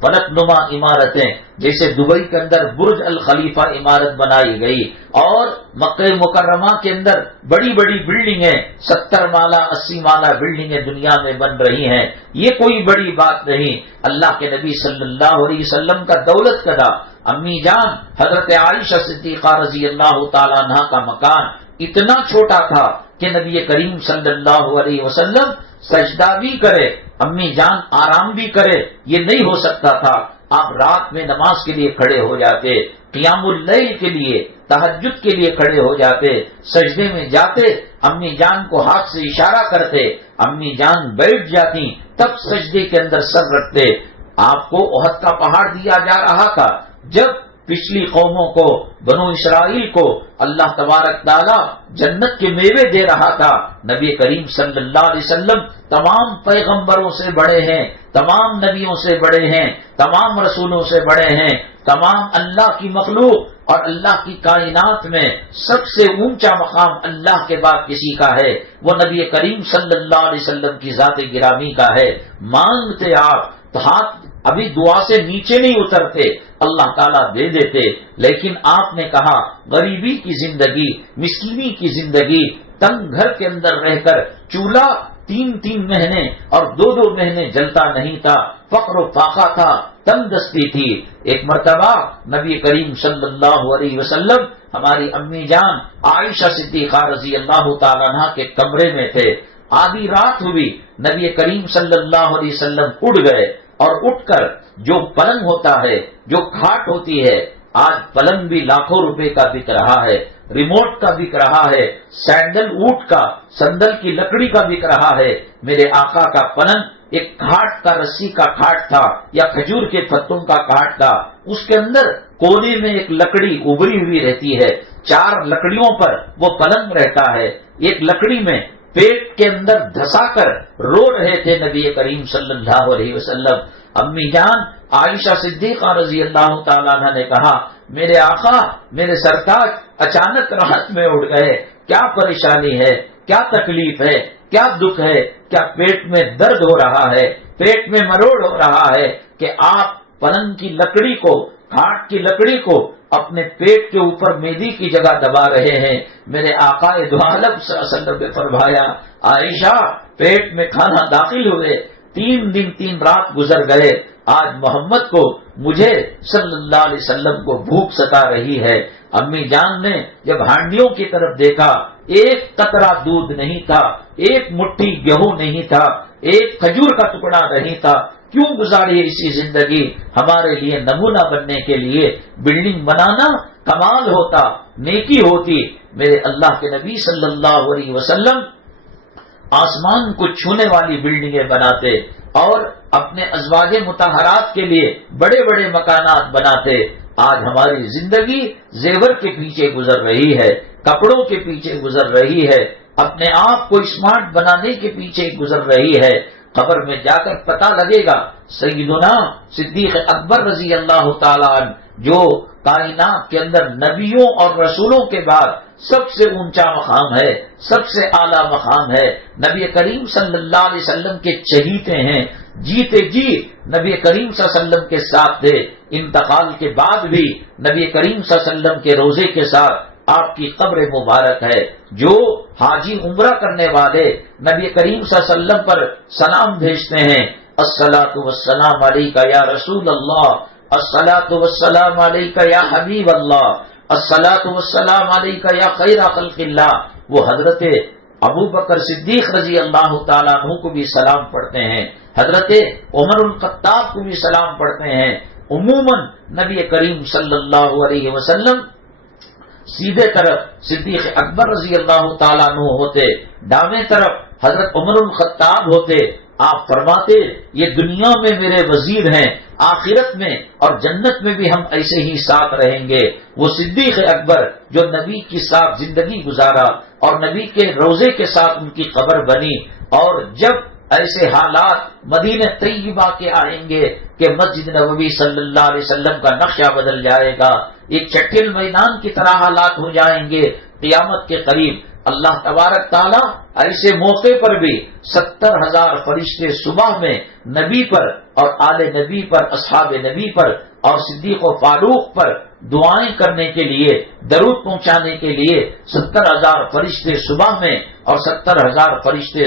فلک نما عمارتیں جیسے دبئی کے اندر برج الخلیفہ عمارت بنائی گئی، اور مکہ مکرمہ کے اندر بڑی بڑی بلڈنگیں 70 مالہ 80 مالہ بلڈنگیں دنیا میں بن رہی ہیں، یہ کوئی بڑی بات نہیں۔ اللہ کے نبی صلی اللہ علیہ وسلم کا دولت قدا امی جان حضرت عائشہ صدیقہ رضی اللہ تعالیٰ عنہ کا مکان اتنا چھوٹا تھا کہ نبی کریم صلی اللہ علیہ وسلم سجدہ بھی کرے، امی جان آرام بھی کرے، یہ نہیں ہو سکتا تھا۔ آپ رات میں نماز کے لیے کھڑے ہو جاتے، قیام اللیل کے لیے، تہجد کے لیے کھڑے ہو جاتے، سجدے میں جاتے، امی جان کو ہاتھ سے اشارہ کرتے، امی جان بیٹھ جاتی، تب سجدے کے اندر سر رکھتے۔ آپ کو احد کا پہاڑ دیا جا رہا تھا، جب پچھلی قوموں کو، بنو اسرائیل کو اللہ تبارک تعالیٰ جنت کے میوے دے رہا تھا، نبی کریم صلی اللہ علیہ وسلم تمام پیغمبروں سے بڑے ہیں، تمام نبیوں سے بڑے ہیں، تمام رسولوں سے بڑے ہیں، تمام اللہ کی مخلوق اور اللہ کی کائنات میں سب سے اونچا مقام اللہ کے بعد کسی کا ہے، وہ نبی کریم صلی اللہ علیہ وسلم کی ذات گرامی کا ہے۔ مانگتے آپ تو ہاتھ ابھی دعا سے نیچے نہیں اترتے، اللہ تعالیٰ دے دیتے، لیکن آپ نے کہا غریبی کی زندگی، مسکینی کی زندگی، تنگ گھر کے اندر رہ کر چولہا 3 مہینے اور 2 مہینے جلتا نہیں تھا، فقر و فاقہ تھا، تنگ دستی تھی۔ ایک مرتبہ نبی کریم صلی اللہ علیہ وسلم ہماری امی جان عائشہ صدیقہ رضی اللہ تعالیٰ عنہ کے کمرے میں تھے، آدھی رات ہوئی، نبی کریم صلی اللہ علیہ وسلم اٹھ گئے، اور اٹھ کر جو پلنگ ہوتا ہے، جو کھاٹ ہوتی ہے، آج پلنگ بھی لاکھوں روپے کا بک رہا ہے، ریموٹ کا بک رہا ہے، سینڈل ووڈ کا، سندل کی لکڑی کا بک رہا ہے، میرے آقا کا پلنگ ایک کھاٹ کا، رسی کا کھاٹ تھا یا کھجور کے پتوں کا کھاٹ تھا، اس کے اندر کونے میں ایک لکڑی ابری ہوئی رہتی ہے، 4 لکڑیوں پر وہ پلنگ رہتا ہے، ایک لکڑی میں پیٹ کے اندر دھسا کر رو رہے تھے نبی کریم صلی اللہ علیہ وسلم۔ امی جان عائشہ صدیقہ رضی اللہ تعالیٰ عنہ نے کہا میرے آقا، میرے سرتاج اچانک رات میں اٹھ گئے، کیا پریشانی ہے، کیا تکلیف ہے، کیا دکھ ہے، کیا پیٹ میں درد ہو رہا ہے، پیٹ میں مروڑ ہو رہا ہے کہ آپ پلنگ کی لکڑی کو، کھاٹ کی لکڑی کو اپنے پیٹ کے اوپر میدی کی جگہ دبا رہے ہیں۔ میرے آقا دو عالم صلی اللہ علیہ وسلم نے فرمایا عائشہ پیٹ میں کھانا داخل ہوئے، 3 دن 3 رات گزر گئے، آج محمد کو، مجھے صلی اللہ علیہ وسلم کو بھوک ستا رہی ہے۔ امی جان نے جب ہانڈیوں کی طرف دیکھا، ایک قطرہ دودھ نہیں تھا، ایک مٹھی گیہوں نہیں تھا، ایک کھجور کا ٹکڑا نہیں تھا۔ کیوں گزاری ایسی زندگی؟ ہمارے لیے نمونہ بننے کے لیے بلڈنگ بنانا کمال ہوتا، نیکی ہوتی۔ میرے اللہ کے نبی صلی اللہ علیہ وسلم آسمان کو چھونے والی بلڈنگیں بناتے اور اپنے ازواج مطہرات کے لیے بڑے بڑے مکانات بناتے۔ آج ہماری زندگی زیور کے پیچھے گزر رہی ہے، کپڑوں کے پیچھے گزر رہی ہے، اپنے آپ کو اسمارٹ بنانے کے پیچھے گزر رہی ہے۔ قبر میں جا کر پتہ لگے گا سیدنا صدیق اکبر رضی اللہ تعالیٰ عنہ جو کائنات کے اندر نبیوں اور رسولوں کے بعد سب سے اونچا مقام ہے، سب سے اعلیٰ مقام ہے، نبی کریم صلی اللہ علیہ وسلم کے چہیتے ہیں، جیتے جی نبی کریم صلی اللہ علیہ وسلم کے ساتھ تھے، انتقال کے بعد بھی نبی کریم صلی اللہ علیہ وسلم کے روزے کے ساتھ آپ کی قبر مبارک ہے۔ جو حاجی عمرہ کرنے والے نبی کریم صلی اللہ علیہ وسلم پر سلام بھیجتے ہیں، الصلاۃ والسلام علیک یا رسول اللہ، الصلاۃ والسلام علیک یا حبیب اللہ، الصلاۃ والسلام علیک یا خیر خلق اللہ، وہ حضرت ابو بکر صدیق رضی اللہ تعالیٰ عنہ کو بھی سلام پڑھتے ہیں، حضرت عمر الخطاب کو بھی سلام پڑھتے ہیں۔ عموماً نبی کریم صلی اللہ علیہ وسلم سیدھے طرف صدیق اکبر رضی اللہ تعالیٰ عنہ ہوتے، دائیں طرف حضرت عمر الخطاب ہوتے۔ آپ فرماتے یہ دنیا میں میرے وزیر ہیں، آخرت میں اور جنت میں بھی ہم ایسے ہی ساتھ رہیں گے۔ وہ صدیق اکبر جو نبی کے ساتھ زندگی گزارا اور نبی کے روزے کے ساتھ ان کی قبر بنی، اور جب ایسے حالات مدینہ طیبہ کے آئیں گے کہ مسجد نبوی صلی اللہ علیہ وسلم کا نقشہ بدل جائے گا، ایک چٹیل میدان کی طرح حالات ہو جائیں گے قیامت کے قریب، اللہ تبارک تعالیٰ ایسے موقع پر بھی 70,000 فرشتے صبح میں نبی پر اور آل نبی پر، اصحاب نبی پر اور صدیق و فاروق پر دعائیں کرنے کے لیے، درود پہنچانے کے لیے 70,000 فرشتے صبح میں اور 70,000 فرشتے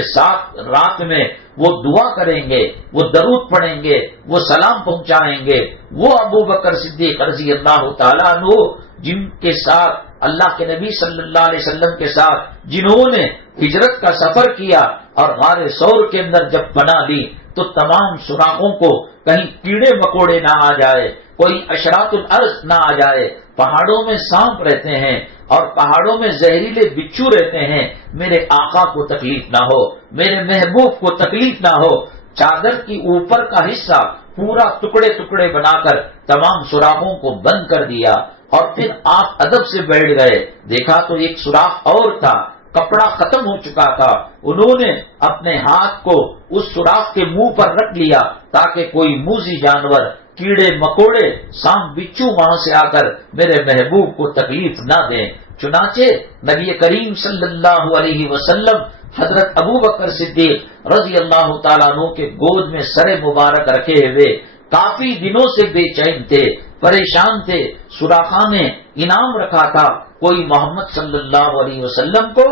رات میں وہ دعا کریں گے، وہ درود پڑھیں گے، وہ سلام پہنچائیں گے۔ وہ ابو بکر صدیق رضی اللہ تعالیٰ عنہ جن کے ساتھ اللہ کے نبی صلی اللہ علیہ وسلم کے ساتھ جنہوں نے ہجرت کا سفر کیا اور غار ثور کے اندر جب پناہ لی تو تمام سوراخوں کو کہیں کیڑے مکوڑے نہ آ جائے، کوئی اشراط الارض نہ آ جائے، پہاڑوں میں سانپ رہتے ہیں اور پہاڑوں میں زہریلے بچھو رہتے ہیں، میرے آقا کو تکلیف نہ ہو، میرے محبوب کو تکلیف نہ ہو۔ چادر کی اوپر کا حصہ پورا ٹکڑے ٹکڑے بنا کر تمام سوراخوں کو بند کر دیا، اور پھر آپ ادب سے بیٹھ گئے، دیکھا تو ایک سوراخ اور تھا، کپڑا ختم ہو چکا تھا، انہوں نے اپنے ہاتھ کو اس سوراخ کے منہ پر رکھ لیا تاکہ کوئی موذی جانور، کیڑے مکوڑے، سانپ بچھو وہاں سے آ کر میرے محبوب کو تکلیف نہ دیں۔ چنانچہ نبی کریم صلی اللہ علیہ وسلم حضرت ابو بکر صدیق رضی اللہ تعالیٰ عنہ کے گود میں سر مبارک رکھے ہوئے کافی دنوں سے بے چین تھے، پریشان تھے۔ سوراخا نے انعام رکھا تھا کوئی محمد صلی اللہ علیہ وسلم کو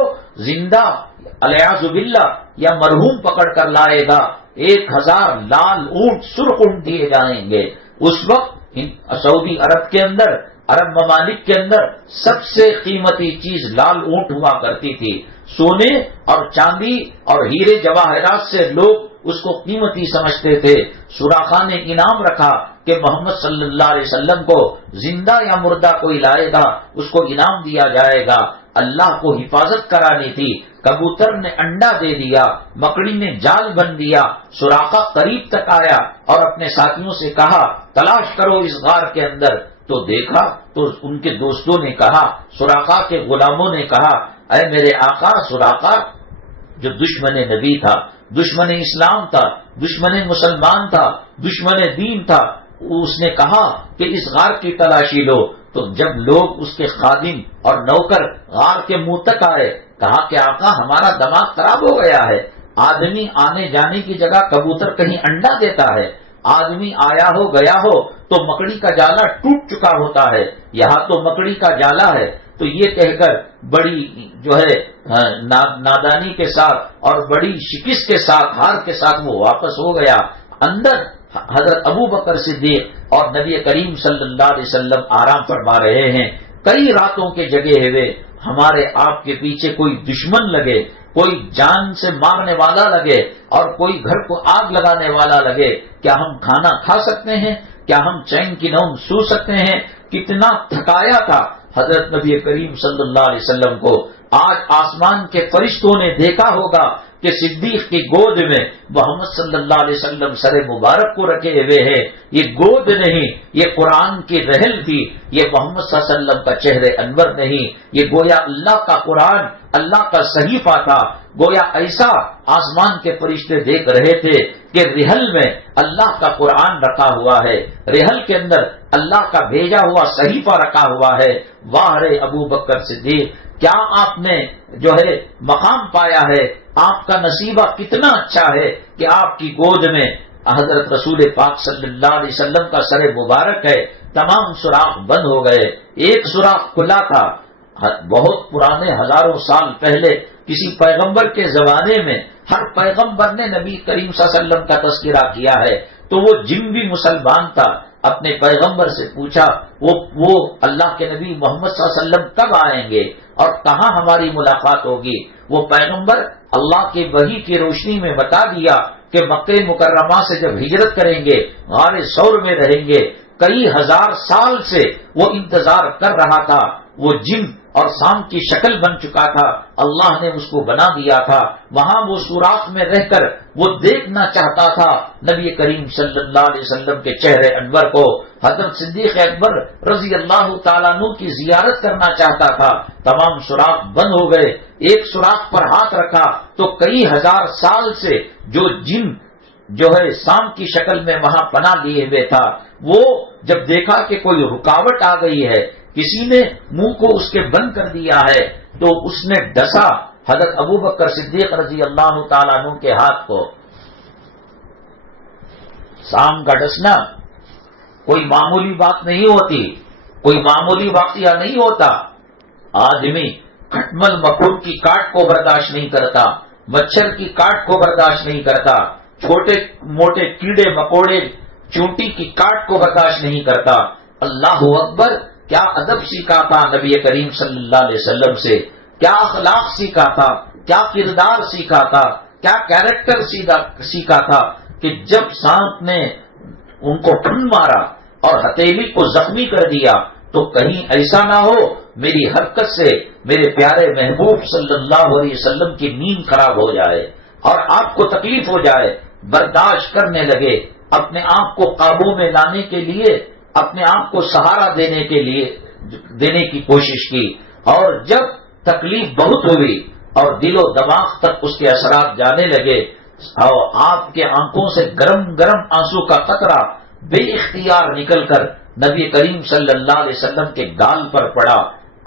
زندہ الیاذ باللہ یا مرحوم پکڑ کر لائے گا، 1000 لال اونٹ، سرخ اونٹ دیے جائیں گے۔ اس وقت سعودی عرب کے اندر، عرب ممالک کے اندر سب سے قیمتی چیز لال اونٹ ہوا کرتی تھی، سونے اور چاندی اور ہیرے جواہرات سے لوگ اس کو قیمتی سمجھتے تھے۔ سوراخا نے انعام رکھا کہ محمد صلی اللہ علیہ وسلم کو زندہ یا مردہ کوئی لائے گا اس کو انعام دیا جائے گا۔ اللہ کو حفاظت کرانی تھی، کبوتر نے انڈا دے دیا، مکڑی نے جال بن دیا، سوراخا قریب تک آیا اور اپنے ساتھیوں سے کہا تلاش کرو اس غار کے اندر، تو دیکھا تو ان کے دوستوں نے کہا، سوراخا کے غلاموں نے کہا، اے میرے آقا سوراخا جو دشمن نبی تھا، دشمن اسلام تھا، دشمن مسلمان تھا، دشمن دین تھا، اس نے کہا کہ اس غار کی تلاشی لو۔ تو جب لوگ اس کے خادم اور نوکر غار کے منہ تک آئے، کہا کہ آقا ہمارا دماغ خراب ہو گیا ہے، آدمی آنے جانے کی جگہ کبوتر کہیں انڈا دیتا ہے، آدمی آیا ہو گیا ہو تو مکڑی کا جالا ٹوٹ چکا ہوتا ہے، یہاں تو مکڑی کا جالا ہے۔ تو یہ کہہ کر بڑی جو ہے نادانی کے ساتھ اور بڑی شکست کے ساتھ، ہار کے ساتھ وہ واپس ہو گیا۔ اندر حضرت ابو بکر صدیق اور نبی کریم صلی اللہ علیہ وسلم آرام فرما رہے ہیں، کئی راتوں کے جگے ہوئے، ہمارے آپ کے پیچھے کوئی دشمن لگے، کوئی جان سے مارنے والا لگے اور کوئی گھر کو آگ لگانے والا لگے، کیا ہم کھانا کھا سکتے ہیں؟ کیا ہم چین کی نیند سو سکتے ہیں؟ کتنا تھکایا تھا حضرت نبی کریم صلی اللہ علیہ وسلم کو آج آسمان کے فرشتوں نے دیکھا ہوگا کہ صدیق کی گود میں محمد صلی اللہ علیہ وسلم سر مبارک کو رکھے ہوئے ہیں. یہ گود نہیں، یہ قرآن کی رحل تھی. یہ محمد صلی اللہ علیہ وسلم کا چہرے انور نہیں، یہ گویا اللہ کا قرآن، اللہ کا صحیفہ تھا. گویا ایسا آسمان کے فرشتے دیکھ رہے تھے کہ رحل میں اللہ کا قرآن رکھا ہوا ہے، رحل کے اندر اللہ کا بھیجا ہوا صحیفہ رکھا ہوا ہے. واہ رے ابو بکر صدیق، کیا آپ نے جو ہے مقام پایا ہے، آپ کا نصیبہ کتنا اچھا ہے کہ آپ کی گود میں حضرت رسول پاک صلی اللہ علیہ وسلم کا سر مبارک ہے. تمام سوراخ بند ہو گئے، ایک سوراخ کھلا تھا. بہت پرانے ہزاروں سال پہلے کسی پیغمبر کے زمانے میں ہر پیغمبر نے نبی کریم صلی اللہ علیہ وسلم کا تذکرہ کیا ہے. تو وہ جن بھی مسلمان تھا اپنے پیغمبر سے پوچھا وہ اللہ کے نبی محمد صلی اللہ علیہ وسلم کب آئیں گے اور کہاں ہماری ملاقات ہوگی. وہ پیغمبر اللہ کی وحی کی روشنی میں بتا دیا کہ مکہ مکرمہ سے جب ہجرت کریں گے غار ثور میں رہیں گے. کئی ہزار سال سے وہ انتظار کر رہا تھا. وہ جن اور سام کی شکل بن چکا تھا، اللہ نے اس کو بنا دیا تھا. وہاں وہ سوراخ میں رہ کر وہ دیکھنا چاہتا تھا نبی کریم صلی اللہ علیہ وسلم کے چہرے انور کو. حضرت صدیق اکبر رضی اللہ تعالیٰ عنہ کی زیارت کرنا چاہتا تھا. تمام سوراخ بند ہو گئے. ایک سوراخ پر ہاتھ رکھا تو کئی ہزار سال سے جو جن جو ہے سام کی شکل میں وہاں پناہ لیے ہوئے تھا، وہ جب دیکھا کہ کوئی رکاوٹ آ گئی ہے، کسی نے منہ کو اس کے بند کر دیا ہے، تو اس نے ڈسا حضرت ابو بکر صدیق رضی اللہ تعالیٰ عنہ کے ہاتھ کو. سام کا ڈسنا کوئی معمولی بات نہیں ہوتی، کوئی معمولی واقعہ نہیں ہوتا. آدمی کھٹمل مکڑ کی کاٹ کو برداشت نہیں کرتا، مچھر کی کاٹ کو برداشت نہیں کرتا، چھوٹے موٹے کیڑے مکوڑے چونٹی کی کاٹ کو برداشت نہیں کرتا. اللہ اکبر، کیا ادب سیکھا تھا نبی کریم صلی اللہ علیہ وسلم سے، کیا اخلاق سیکھا تھا، کیا کردار سیکھا تھا، کیا کیریکٹر سیکھا تھا کہ جب سانپ نے ان کو پھن مارا اور ہتھیلی کو زخمی کر دیا تو کہیں ایسا نہ ہو میری حرکت سے میرے پیارے محبوب صلی اللہ علیہ وسلم کی نیند خراب ہو جائے اور آپ کو تکلیف ہو جائے. برداشت کرنے لگے، اپنے آپ کو قابو میں لانے کے لیے اپنے آپ کو سہارا دینے کی کوشش کی. اور جب تکلیف بہت ہوئی اور دل و دماغ تک اس کے اثرات جانے لگے اور آپ کے آنکھوں سے گرم گرم آنسو کا قطرہ بے اختیار نکل کر نبی کریم صلی اللہ علیہ وسلم کے گال پر پڑا،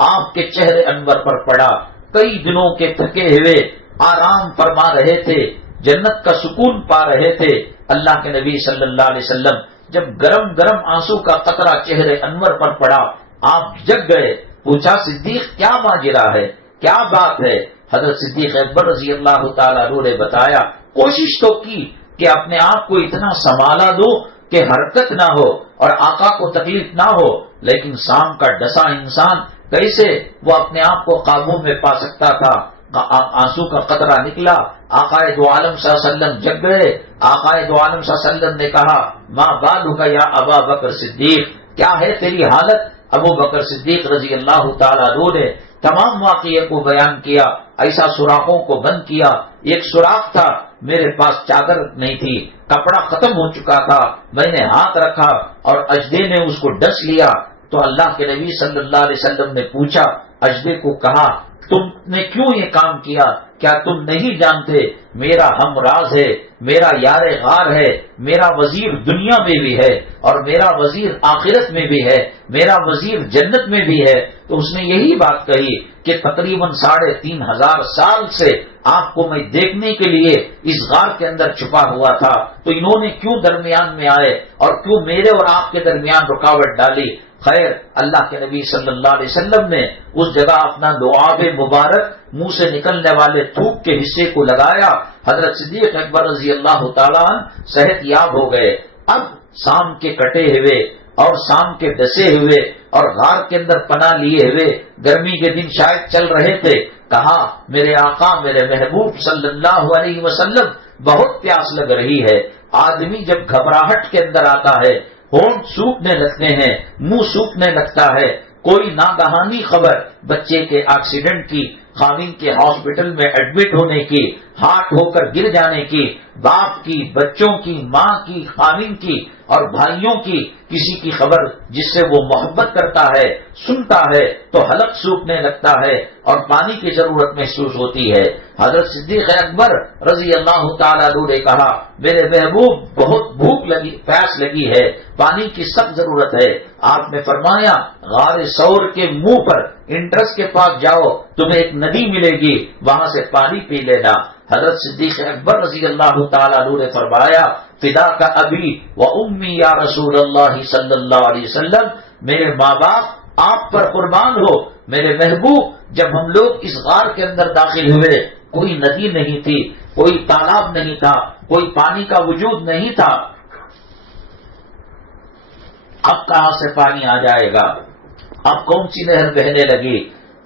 آپ کے چہرے انور پر پڑا. کئی دنوں کے تھکے ہوئے آرام فرما رہے تھے، جنت کا سکون پا رہے تھے. اللہ کے نبی صلی اللہ علیہ وسلم جب گرم گرم آنسو کا قطرہ چہرے انور پر پڑا، آپ جگ گئے. پوچھا صدیق کیا ماجرا ہے، کیا بات ہے؟ حضرت صدیق اکبر رضی اللہ تعالیٰ عنہ نے بتایا، کوشش تو کی کہ اپنے آپ کو اتنا سنبھالا دو کہ حرکت نہ ہو اور آقا کو تکلیف نہ ہو، لیکن سام کا ڈسا انسان کیسے وہ اپنے آپ کو قابو میں پا سکتا تھا؟ آنسو کا قطرہ نکلا. آقا دو عالم صلی اللہ علیہ وسلم جگ گئے. آقا دو عالم صلی اللہ علیہ وسلم نے کہا ماں بالک یا ابا بکر صدیق، کیا ہے تیری حالت؟ ابو بکر صدیق رضی اللہ تعالیٰ عنہ نے تمام واقعے کو بیان کیا، ایسا سوراخوں کو بند کیا. ایک سوراخ تھا، میرے پاس چادر نہیں تھی، کپڑا ختم ہو چکا تھا، میں نے ہاتھ رکھا اور اجدے نے اس کو ڈس لیا. تو اللہ کے نبی صلی اللہ علیہ وسلم نے پوچھا، اجدے کو کہا تم نے کیوں یہ کام کیا؟ کیا تم نہیں جانتے میرا ہم راز ہے، میرا یار غار ہے، میرا وزیر دنیا میں بھی ہے اور میرا وزیر آخرت میں بھی ہے، میرا وزیر جنت میں بھی ہے. تو اس نے یہی بات کہی کہ تقریباً 3500 سال سے آپ کو میں دیکھنے کے لیے اس غار کے اندر چھپا ہوا تھا، تو انہوں نے کیوں درمیان میں آئے اور کیوں میرے اور آپ کے درمیان رکاوٹ ڈالی؟ خیر، اللہ کے نبی صلی اللہ علیہ وسلم نے اس جگہ اپنا لعاب مبارک منہ سے نکلنے والے تھوک کے حصے کو لگایا. حضرت صدیق اکبر رضی اللہ تعالیٰ عنہ صحت یاب ہو گئے. اب سام کے کٹے ہوئے اور سام کے ڈسے ہوئے اور غار کے اندر پناہ لیے ہوئے گرمی کے دن شاید چل رہے تھے. کہا میرے آقا میرے محبوب صلی اللہ علیہ وسلم بہت پیاس لگ رہی ہے. آدمی جب گھبراہٹ کے اندر آتا ہے ہونٹ سوکھنے لگتے ہیں، منہ سوکھنے لگتا ہے. کوئی ناگہانی خبر بچے کے ایکسیڈنٹ کی خاوند کے ہاسپٹل میں ایڈمٹ ہونے کی، ہارٹ ہو کر گر جانے کی، باپ کی، بچوں کی، ماں کی، خاوند کی اور بھائیوں کی کسی کی خبر جس سے وہ محبت کرتا ہے سنتا ہے تو حلق سوکھنے لگتا ہے اور پانی کی ضرورت محسوس ہوتی ہے۔ حضرت صدیق اکبر رضی اللہ تعالیٰ عنہ نے کہا میرے محبوب بہت بھوک لگی، پیاس لگی ہے، پانی کی سخت ضرورت ہے۔ آپ نے فرمایا غار ثور کے منہ پر انٹرس کے پاس جاؤ، تمہیں ایک ندی ملے گی، وہاں سے پانی پی لینا۔ حضرت صدیق اکبر رضی اللہ تعالیٰ عنہ نے فرمایا فدا کا ابی و امی یا رسول اللہ صلی اللہ علیہ وسلم، میرے ماں باپ آپ پر قربان ہو میرے محبوب۔ جب ہم لوگ اس غار کے اندر داخل ہوئے کوئی ندی نہیں تھی، کوئی تالاب نہیں تھا، کوئی پانی کا وجود نہیں تھا، اب کہاں سے پانی آ جائے گا؟ اب کون سی نہر بہنے لگی؟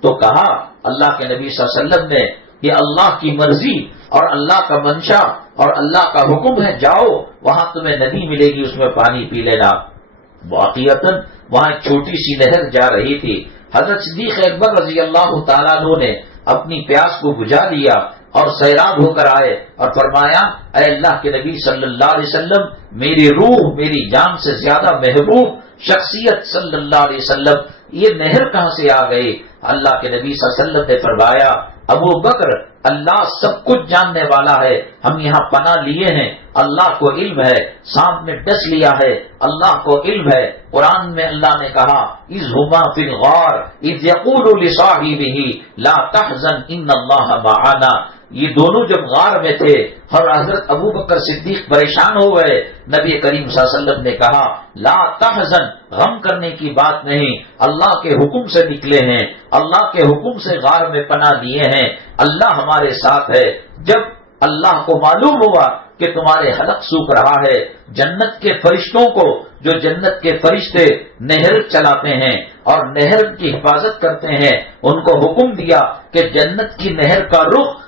تو کہا اللہ کے نبی صلی اللہ علیہ وسلم نے یہ اللہ کی مرضی اور اللہ کا منشا اور اللہ کا حکم ہے، جاؤ وہاں تمہیں ندی ملے گی، اس میں پانی پی لینا۔ واقعتاً وہاں ایک چھوٹی سی نہر جا رہی تھی۔ حضرت صدیق اکبر رضی اللہ تعالیٰ عنہ نے اپنی پیاس کو بجھا لیا اور سیراب ہو کر آئے اور فرمایا اے اللہ کے نبی صلی اللہ علیہ وسلم، میری روح میری جان سے زیادہ محبوب شخصیت صلی اللہ علیہ وسلم، یہ نہر کہاں سے آ گئی؟ اللہ کے نبی صلی اللہ علیہ وسلم نے فرمایا ابو بکر اللہ سب کچھ جاننے والا ہے، ہم یہاں پناہ لیے ہیں، اللہ کو علم ہے، سانپ نے ڈس لیا ہے، اللہ کو علم ہے۔ قرآن میں اللہ نے کہا اذ ہما فی الغار اذ یقول لصاحبہ لا تحزن ان اللہ معنا، یہ دونوں جب غار میں تھے اور حضرت ابو بکر صدیق پریشان ہو گئے، نبی کریم صلی اللہ علیہ وسلم نے کہا لا تحزن، غم کرنے کی بات نہیں، اللہ کے حکم سے نکلے ہیں، اللہ کے حکم سے غار میں پناہ لیے ہیں، اللہ ہمارے ساتھ ہے۔ جب اللہ کو معلوم ہوا کہ تمہارے حلق سوکھ رہا ہے، جنت کے فرشتوں کو، جو جنت کے فرشتے نہر چلاتے ہیں اور نہر کی حفاظت کرتے ہیں، ان کو حکم دیا کہ جنت کی نہر کا رخ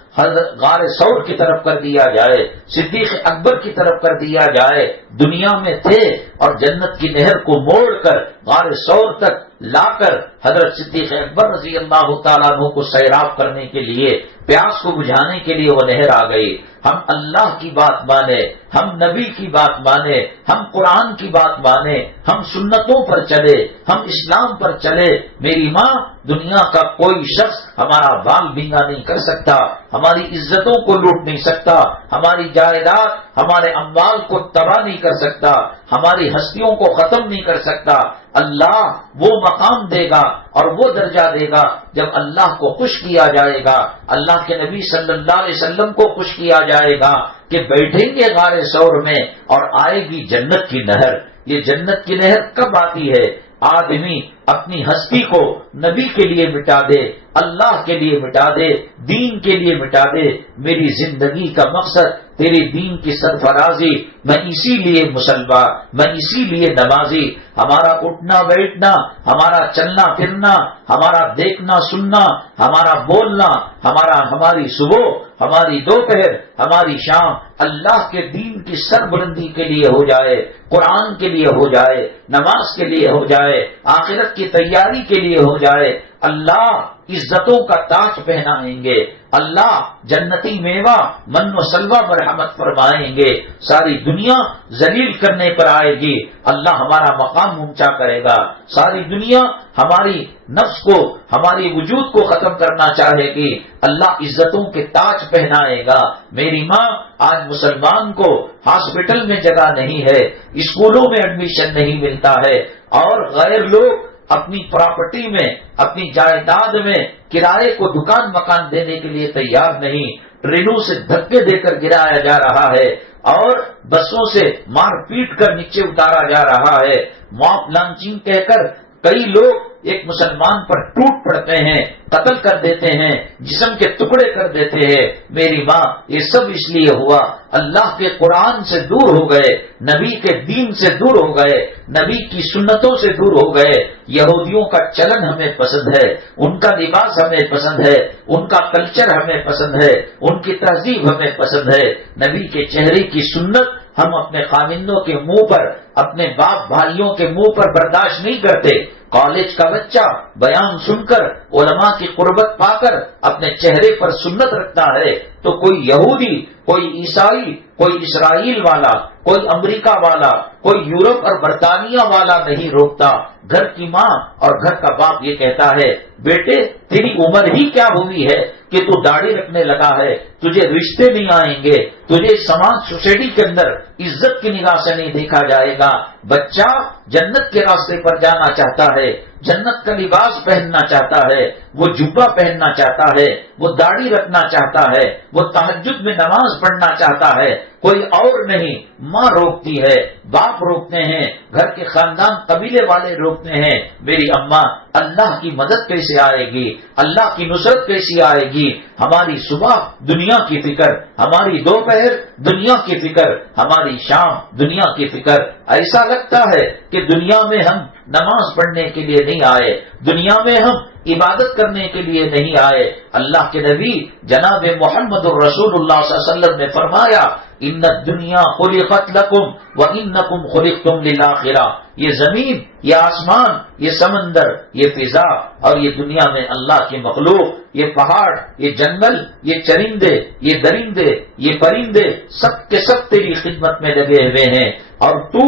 غار ثور کی طرف کر دیا جائے، صدیق اکبر کی طرف کر دیا جائے۔ دنیا میں تھے اور جنت کی نہر کو موڑ کر غار ثور تک لا کر حضرت صدیق اکبر رضی اللہ تعالیٰ عنہ کو سیراب کرنے کے لیے، پیاس کو بجھانے کے لیے وہ نہر آ گئی۔ ہم اللہ کی بات مانے، ہم نبی کی بات مانے، ہم قرآن کی بات مانے، ہم سنتوں پر چلے، ہم اسلام پر چلے، میری ماں دنیا کا کوئی شخص ہمارا بال بینگا نہیں کر سکتا، ہماری عزتوں کو لوٹ نہیں سکتا، ہماری جائیداد ہمارے اموال کو تباہ نہیں کر سکتا، ہماری ہستیوں کو ختم نہیں کر سکتا۔ اللہ وہ مقام دے گا اور وہ درجہ دے گا جب اللہ کو خوش کیا جائے گا، اللہ کے نبی صلی اللہ علیہ وسلم کو خوش کیا جائے گا کہ بیٹھیں گے غار ثور میں اور آئے گی جنت کی نہر۔ یہ جنت کی نہر کب آتی ہے؟ آدمی اپنی ہستی کو نبی کے لیے مٹا دے، اللہ کے لیے مٹا دے، دین کے لیے مٹا دے۔ میری زندگی کا مقصد تیری دین کی سرفرازی، میں اسی لیے مسلمان، میں اسی لیے نمازی۔ ہمارا اٹھنا بیٹھنا، ہمارا چلنا پھرنا، ہمارا دیکھنا سننا، ہمارا بولنا، ہماری صبح، ہماری دوپہر، ہماری شام اللہ کے دین کی سربلندی کے لیے ہو جائے، قرآن کے لیے ہو جائے، نماز کے لیے ہو جائے، آخرت کی تیاری کے لیے ہو جائے۔ اللہ عزتوں کا تاج پہنائیں گے، اللہ جنتی میوہ من و سلوہ مرحمت فرمائیں گے، ساری دنیا ذلیل کرنے پر آئے گی، اللہ ہمارا مقام اونچا کرے گا، ساری دنیا ہماری نفس کو، ہماری وجود کو ختم کرنا چاہے گی، اللہ عزتوں کے تاج پہنائے گا۔ میری ماں آج مسلمان کو ہاسپٹل میں جگہ نہیں ہے، اسکولوں میں ایڈمیشن نہیں ملتا ہے، اور غیر لوگ اپنی پراپرٹی میں، اپنی جائیداد میں کرائے کو دکان مکان دینے کے لیے تیار نہیں، ٹرینوں سے دھکے دے کر گرایا جا رہا ہے اور بسوں سے مار پیٹ کر نیچے اتارا جا رہا ہے، موب لانچنگ کہہ کر کئی لوگ ایک مسلمان پر ٹوٹ پڑتے ہیں، قتل کر دیتے ہیں، جسم کے ٹکڑے کر دیتے ہیں۔ میری ماں یہ سب اس لیے ہوا، اللہ کے قرآن سے دور ہو گئے، نبی کے دین سے دور ہو گئے، نبی کی سنتوں سے دور ہو گئے۔ یہودیوں کا چلن ہمیں پسند ہے، ان کا لباس ہمیں پسند ہے، ان کا کلچر ہمیں پسند ہے، ان کی تہذیب ہمیں پسند ہے، نبی کے چہرے کی سنت ہم اپنے خامندوں کے منہ پر، اپنے باپ بھائیوں کے منہ پر برداشت نہیں کرتے۔ کالج کا بچہ بیان سن کر، علماء کی قربت پا کر اپنے چہرے پر سنت رکھتا ہے، تو کوئی یہودی، کوئی عیسائی، کوئی اسرائیل والا، کوئی امریکہ والا، کوئی یورپ اور برطانیہ والا نہیں روکتا۔ گھر کی ماں اور گھر کا باپ یہ کہتا ہے، بیٹے تیری عمر ہی کیا ہوئی ہے کہ تو داڑھی رکھنے لگا ہے، تجھے رشتے نہیں آئیں گے، تجھے سماج سوسائٹی کے اندر عزت کی نگاہ سے نہیں دیکھا جائے گا۔ بچہ جنت کے راستے پر جانا چاہتا ہے، جنت کا لباس پہننا چاہتا ہے، وہ جبہ پہننا چاہتا ہے، وہ داڑھی رکھنا چاہتا ہے، وہ تہجد میں نماز پڑھنا چاہتا ہے، کوئی اور نہیں۔ ماں روکتی ہے، باپ روکتے ہیں، گھر کے خاندان قبیلے والے روکتے ہیں، میری اماں اللہ کی مدد کیسے آئے گی، اللہ کی نصرت کیسی آئے گی؟ ہماری صبح دنیا کی فکر، ہماری دوپہر دنیا کی فکر، ہماری شام دنیا کی فکر۔ ایسا لگتا ہے کہ دنیا میں ہم نماز پڑھنے کے لیے نہیں آئے، دنیا میں ہم عبادت کرنے کے لیے نہیں آئے۔ اللہ کے نبی جناب محمد الرسول اللہ صلی اللہ علیہ وسلم نے فرمایا، ان الدنیا خلقت لکم وانکم خلقتم للآخرہ۔ یہ زمین، یہ آسمان، یہ سمندر، یہ فضا اور یہ دنیا میں اللہ کی مخلوق، یہ پہاڑ، یہ جنگل، یہ چرندے، یہ درندے، یہ پرندے، سب کے سب تیری خدمت میں لگے ہوئے ہیں، اور تو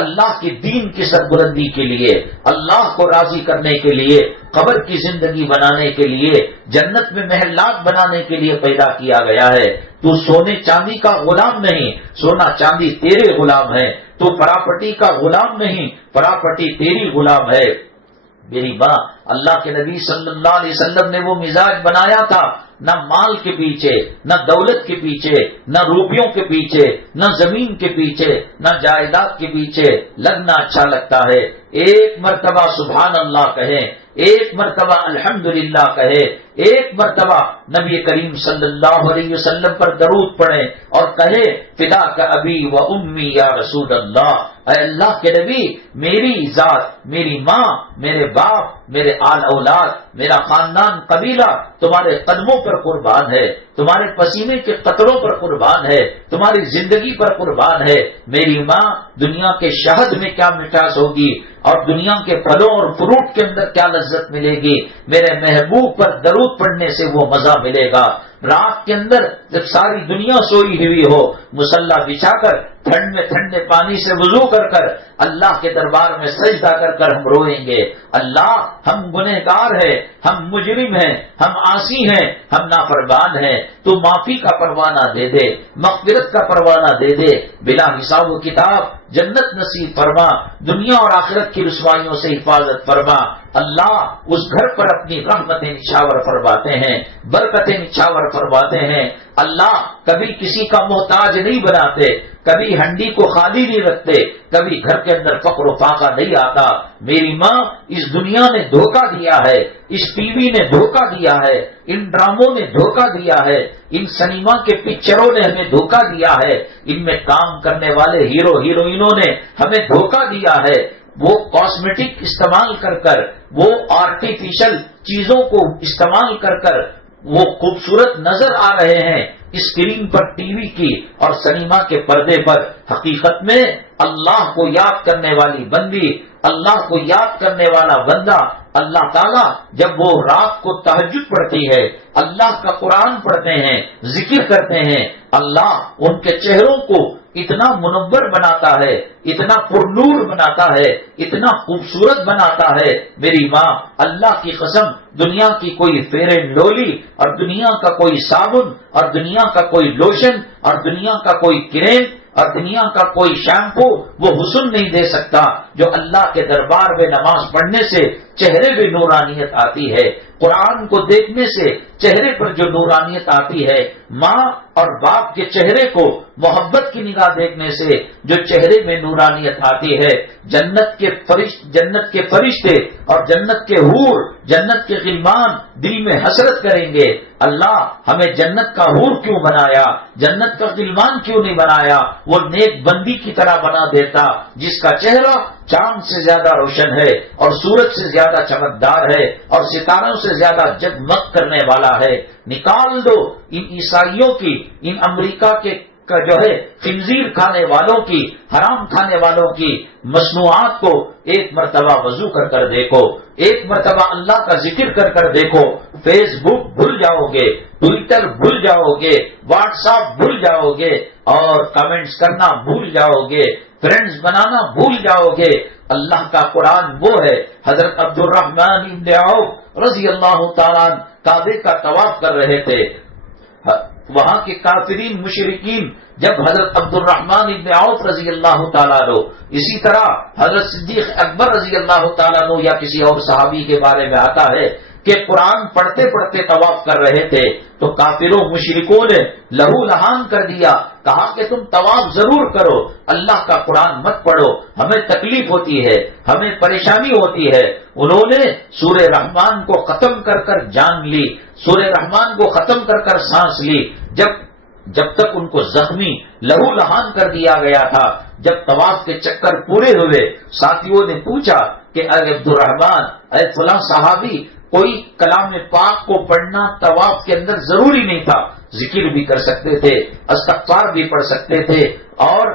اللہ کی دین کی سربلندی کے لیے، اللہ کو راضی کرنے کے لیے، قبر کی زندگی بنانے کے لیے، جنت میں محلات بنانے کے لیے پیدا کیا گیا ہے۔ تو سونے چاندی کا غلام نہیں، سونا چاندی تیرے غلام ہے۔ تو پراپرٹی کا غلام نہیں، پراپرٹی تیری غلام ہے۔ میری ماں، اللہ کے نبی صلی اللہ علیہ وسلم نے وہ مزاج بنایا تھا، نہ مال کے پیچھے، نہ دولت کے پیچھے، نہ روپیوں کے پیچھے، نہ زمین کے پیچھے، نہ جائیداد کے پیچھے لگنا اچھا لگتا ہے۔ ایک مرتبہ سبحان اللہ کہیں، ایک مرتبہ الحمدللہ کہے، ایک مرتبہ نبی کریم صلی اللہ علیہ وسلم پر درود پڑھے اور کہے، فدا کا ابی و امی یا رسول اللہ، اے اللہ کے نبی، میری ذات، میری ماں، میرے باپ، میرے آل اولاد، میرا خاندان قبیلہ تمہارے قدموں پر قربان ہے، تمہارے پسینے کے قطروں پر قربان ہے، تمہاری زندگی پر قربان ہے۔ میری ماں، دنیا کے شہد میں کیا مٹھاس ہوگی اور دنیا کے پھلوں اور فروٹ کے اندر کیا لذت ملے گی، میرے محبوب پر درود پڑھنے سے وہ مزہ ملے گا۔ رات کے اندر جب ساری دنیا سوئی ہوئی ہو، مصلی بچھا کر ٹھنڈ میں ٹھنڈے پانی سے وضو کر کر اللہ کے دربار میں سجدہ کر کر ہم روئیں گے، اللہ ہم گنہگار ہیں، ہم مجرم ہیں، ہم عاصی ہیں، ہم نافرمان ہیں، تو معافی کا پروانہ دے دے، مغفرت کا پروانہ دے دے، بلا حساب و کتاب جنت نصیب فرما، دنیا اور آخرت کی رسوائیوں سے حفاظت فرما۔ اللہ اس گھر پر اپنی رحمتیں نچھاور فرماتے ہیں، برکتیں نچھاور فرماتے ہیں۔ اللہ کبھی کسی کا محتاج نہیں بناتے، کبھی ہنڈی کو خالی نہیں رکھتے، کبھی گھر کے اندر فقر و فاقہ نہیں آتا۔ میری ماں، اس دنیا نے دھوکہ دیا ہے، اس ٹی وی نے دھوکہ دیا ہے، ان ڈراموں نے دھوکہ دیا ہے، ان سنیما کے پکچروں نے ہمیں دھوکہ دیا ہے، ان میں کام کرنے والے ہیرو ہیروئنوں نے ہمیں دھوکہ دیا ہے۔ وہ کاسمیٹک استعمال کر کر، وہ آرٹیفیشل چیزوں کو استعمال کر کر وہ خوبصورت نظر آ رہے ہیں اسکرین پر، ٹی وی کی اور سنیما کے پردے پر۔ حقیقت میں اللہ کو یاد کرنے والی بندی، اللہ کو یاد کرنے والا بندہ، اللہ تعالیٰ جب وہ رات کو تہجد پڑھتی ہے، اللہ کا قرآن پڑھتے ہیں، ذکر کرتے ہیں، اللہ ان کے چہروں کو اتنا منور بناتا ہے، اتنا پرنور بناتا ہے، اتنا خوبصورت بناتا ہے۔ میری ماں، اللہ کی قسم، دنیا کی کوئی فیئر اینڈ لولی اور دنیا کا کوئی صابن اور دنیا کا کوئی لوشن اور دنیا کا کوئی کریم اور دنیا کا کوئی شیمپو وہ حسن نہیں دے سکتا جو اللہ کے دربار میں نماز پڑھنے سے چہرے پہ نورانیت آتی ہے، قرآن کو دیکھنے سے چہرے پر جو نورانیت آتی ہے، ماں اور باپ کے چہرے کو محبت کی نگاہ دیکھنے سے جو چہرے میں نورانیت آتی ہے، جنت کے فرشتے اور جنت کے حور، جنت کے غلمان دل میں حسرت کریں گے، اللہ ہمیں جنت کا حور کیوں بنایا، جنت کا غلمان کیوں نہیں بنایا، وہ نیک بندی کی طرح بنا دیتا جس کا چہرہ چاند سے زیادہ روشن ہے اور سورج سے زیادہ چمکدار ہے اور ستاروں سے زیادہ جگمگ کرنے والا ہے۔ نکال دو ان عیسائیوں کی، ان امریکہ کے کا جو ہے خنزیر کھانے والوں کی، حرام کھانے والوں کی مصنوعات کو ایک مرتبہ وضو کر کر دیکھو، ایک مرتبہ اللہ کا ذکر کر کر دیکھو، فیس بک بھول جاؤ گے، ٹویٹر بھول جاؤ گے، واٹس ایپ بھول جاؤ گے، اور کمنٹس کرنا بھول جاؤ گے، فرینڈز بنانا بھول جاؤ گے۔ اللہ کا قرآن وہ ہے۔ حضرت عبد الرحمن بن عوف رضی اللہ تعالیٰ کعبے کا طواف کر رہے تھے، وہاں کے کافرین مشرکین جب حضرت عبد الرحمن بن عوف رضی اللہ تعالیٰ عنہ، اسی طرح حضرت صدیق اکبر رضی اللہ تعالیٰ عنہ یا کسی اور صحابی کے بارے میں آتا ہے کہ قرآن پڑھتے پڑھتے طواف کر رہے تھے تو کافروں مشرکوں نے لہو لہان کر دیا، کہا کہ تم طواف ضرور کرو، اللہ کا قرآن مت پڑھو، ہمیں تکلیف ہوتی ہے، ہمیں پریشانی ہوتی ہے۔ انہوں نے سورہ رحمان کو ختم کر کر جان لی، سورہ رحمان کو ختم کر کر سانس لی، جب تک ان کو زخمی لہو لہان کر دیا گیا تھا۔ جب طواف کے چکر پورے ہوئے، ساتھیوں نے پوچھا کہ اے عبد الرحمن، اے فلاں صحابی، کوئی کلام پاک کو پڑھنا طواف کے اندر ضروری نہیں تھا، ذکر بھی کر سکتے تھے، استغفار بھی پڑھ سکتے تھے، اور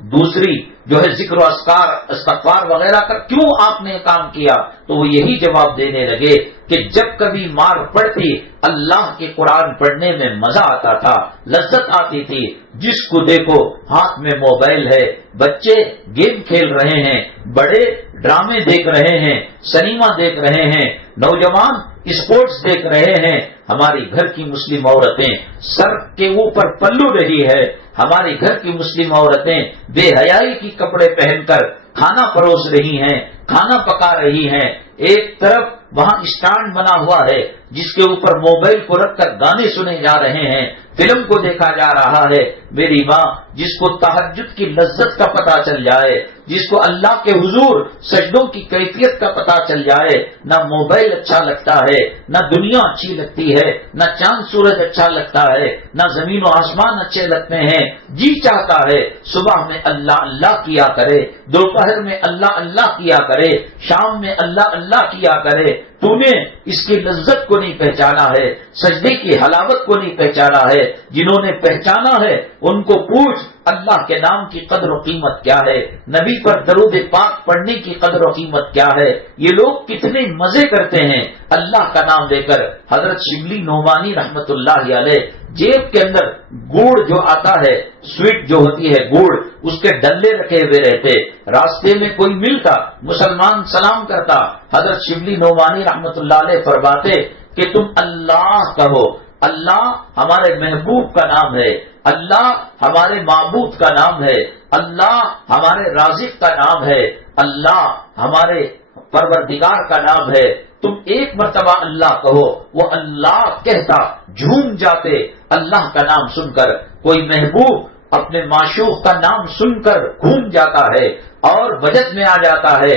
دوسری جو ہے ذکر و اذکار استغفار وغیرہ کا کیوں آپ نے کام کیا؟ تو وہ یہی جواب دینے لگے کہ جب کبھی مار پڑتی اللہ کے قرآن پڑھنے میں مزہ آتا تھا، لذت آتی تھی۔ جس کو دیکھو ہاتھ میں موبائل ہے، بچے گیم کھیل رہے ہیں، بڑے ڈرامے دیکھ رہے ہیں، سنیما دیکھ رہے ہیں، نوجوان اسپورٹس دیکھ رہے ہیں۔ ہماری گھر کی مسلم عورتیں سر کے اوپر پلو رہی ہے، ہماری گھر کی مسلم عورتیں بے حیائی کی کپڑے پہن کر کھانا پروس رہی ہیں، کھانا پکا رہی ہیں۔ ایک طرف وہاں اسٹینڈ بنا ہوا ہے جس کے اوپر موبائل کو رکھ کر گانے سنے جا رہے ہیں، فلم کو دیکھا جا رہا ہے۔ میری ماں، جس کو تہجد کی لذت کا پتہ چل جائے، جس کو اللہ کے حضور سجدوں کی کیفیت کا پتہ چل جائے، نہ موبائل اچھا لگتا ہے، نہ دنیا اچھی لگتی ہے، نہ چاند سورج اچھا لگتا ہے، نہ زمین و آسمان اچھے لگتے ہیں۔ جی چاہتا ہے صبح میں اللہ اللہ کیا کرے، دوپہر میں اللہ اللہ کیا کرے، شام میں اللہ اللہ کیا کرے۔ تو نے اس کی لذت کو نہیں پہچانا ہے، سجدے کی حلاوت کو نہیں پہچانا ہے۔ جنہوں نے پہچانا ہے ان کو پوچھ اللہ کے نام کی قدر و قیمت کیا ہے، نبی پر درود پاک پڑھنے کی قدر و قیمت کیا ہے۔ یہ لوگ کتنے مزے کرتے ہیں اللہ کا نام لے کر۔ حضرت شبلی نعمانی رحمت اللہ علیہ جیب کے اندر گوڑ جو آتا ہے، سویٹ جو ہوتی ہے گوڑ، اس کے ڈلے رکھے ہوئے رہتے، راستے میں کوئی ملتا مسلمان سلام کرتا، حضرت شبلی نعمانی رحمت اللہ علیہ فرماتے کہ تم اللہ کہو، اللہ ہمارے محبوب کا نام ہے، اللہ ہمارے معبود کا نام ہے، اللہ ہمارے رازق کا نام ہے، اللہ ہمارے پروردگار کا نام ہے۔ تم ایک مرتبہ اللہ کہو، وہ اللہ کہتا جھوم جاتے اللہ کا نام سن کر۔ کوئی محبوب اپنے معشوق کا نام سن کر گھوم جاتا ہے اور وجد میں آ جاتا ہے۔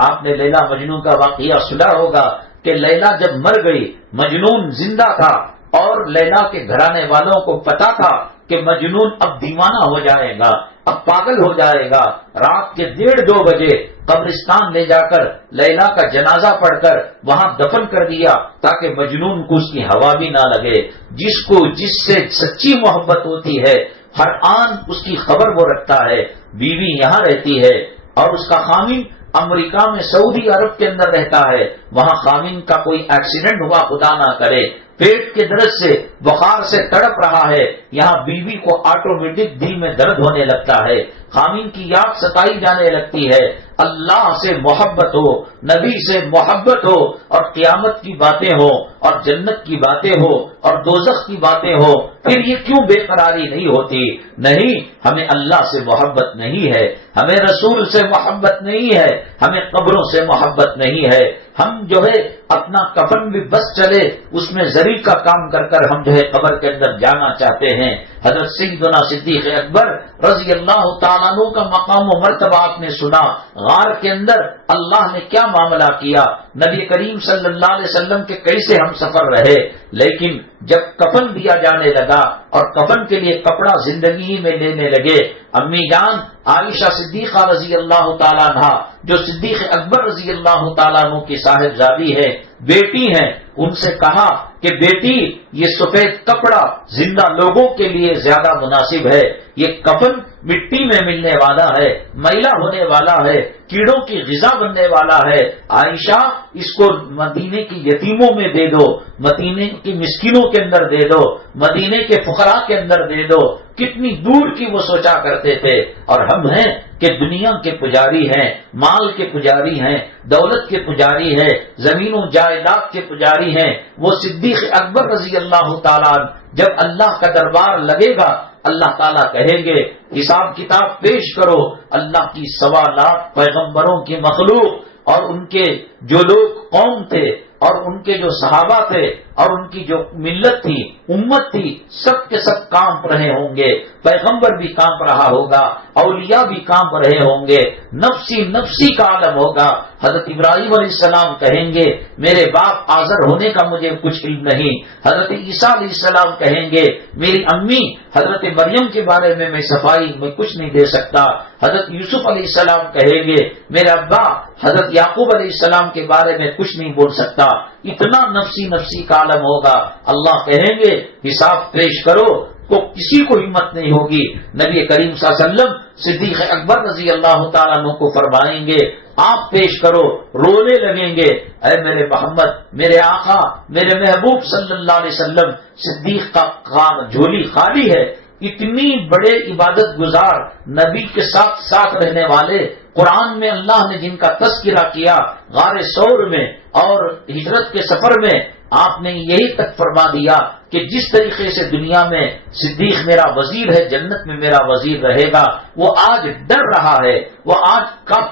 آپ نے لیلا مجنون کا واقعہ سنا ہوگا کہ لیلا جب مر گئی، مجنون زندہ تھا اور لیلا کے گھرانے والوں کو پتا تھا کہ مجنون اب دیوانہ ہو جائے گا، اب پاگل ہو جائے گا۔ رات کے 1:30 بجے قبرستان لے جا کر لیلا کا جنازہ پڑھ کر وہاں دفن کر دیا تاکہ مجنون کو اس کی ہوا بھی نہ لگے۔ جس سے سچی محبت ہوتی ہے ہر آن اس کی خبر وہ رکھتا ہے۔ بیوی یہاں رہتی ہے اور اس کا خامن امریکہ میں سعودی عرب کے اندر رہتا ہے، وہاں خامن کا کوئی ایکسیڈنٹ ہوا خدا نہ کرے، پیٹ کے درد سے بخار سے تڑپ رہا ہے، یہاں بیوی کو آٹومیٹک دل میں درد ہونے لگتا ہے، خامن کی یاد ستائی جانے لگتی ہے۔ اللہ سے محبت ہو، نبی سے محبت ہو، اور قیامت کی باتیں ہو، اور جنت کی باتیں ہو، اور دوزخ کی باتیں ہو، پھر یہ کیوں بے قراری نہیں ہوتی؟ نہیں، ہمیں اللہ سے محبت نہیں ہے، ہمیں رسول سے محبت نہیں ہے، ہمیں قبروں سے محبت نہیں ہے۔ ہم جو ہے اپنا کفن بھی بس چلے اس میں زری کا کام کر کر ہم جو ہے قبر کے اندر جانا چاہتے ہیں۔ حضرت سیدنا صدیق اکبر رضی اللہ تعالیٰ عنہ کا مقام و مرتبہ آپ نے سنا، غار کے اندر اللہ نے کیا معاملہ کیا، نبی کریم صلی اللہ علیہ وسلم کے کیسے ہم سفر رہے، لیکن جب کفن دیا جانے لگا اور کفن کے لیے کپڑا زندگی میں لینے لگے، امی جان عائشہ صدیقہ رضی اللہ تعالیٰ عنہ جو صدیق اکبر رضی اللہ تعالیٰ عنہ کی صاحبزادی ہے، بیٹی ہیں، ان سے کہا کہ بیٹی یہ سفید کپڑا زندہ لوگوں کے لیے زیادہ مناسب ہے، یہ کفن مٹی میں ملنے والا ہے، میلا ہونے والا ہے، کیڑوں کی غذا بننے والا ہے، عائشہ اس کو مدینے کی یتیموں میں دے دو، مدینے کی مسکینوں کے اندر دے دو، مدینے کے فقراء کے اندر دے دو۔ کتنی دور کی وہ سوچا کرتے تھے، اور ہم ہیں کہ دنیا کے پجاری ہیں، مال کے پجاری ہیں، دولت کے پجاری ہیں، زمین و جائیداد کے پجاری ہیں۔ وہ صدیق اکبر رضی اللہ تعالیٰ عنہ جب اللہ کا دربار لگے گا، اللہ تعالیٰ کہیں گے حساب کتاب پیش کرو، اللہ کی 1.25 لاکھ پیغمبروں کی مخلوق اور ان کے جو لوگ قوم تھے اور ان کے جو صحابہ تھے اور ان کی جو ملت تھی، امت تھی، سب کے سب کانپ رہے ہوں گے، پیغمبر بھی کانپ رہا ہوگا، اولیاء بھی کانپ رہے ہوں گے، نفسی نفسی کا عالم ہوگا۔ حضرت ابراہیم علیہ السلام کہیں گے میرے باپ آزر ہونے کا مجھے کچھ علم نہیں، حضرت عیسیٰ علیہ السلام کہیں گے میری امی حضرت مریم کے بارے میں صفائی میں کچھ نہیں دے سکتا، حضرت یوسف علیہ السلام کہیں گے میرے ابا حضرت یعقوب علیہ السلام کے بارے میں کچھ نہیں بول سکتا۔ اتنا نفسی نفسی کا عالم ہوگا، اللہ کہیں گے حساب پیش کرو، تو کسی کو ہمت نہیں ہوگی۔ نبی کریم صلی اللہ علیہ وسلم صدیق اکبر رضی اللہ تعالیٰ عنہ کو فرمائیں گے آپ پیش کرو، رونے لگیں گے، اے میرے محمد، میرے آقا، میرے محبوب صلی اللہ علیہ وسلم، صدیق کا جھولی خالی ہے۔ اتنی بڑے عبادت گزار نبی کے ساتھ ساتھ رہنے والے، قرآن میں اللہ نے جن کا تذکرہ کیا غار ثور میں اور ہجرت کے سفر میں، آپ نے یہی تک فرما دیا کہ جس طریقے سے دنیا میں صدیق میرا وزیر ہے، جنت میں میرا وزیر رہے گا۔ وہ آج ڈر رہا ہے، وہ آج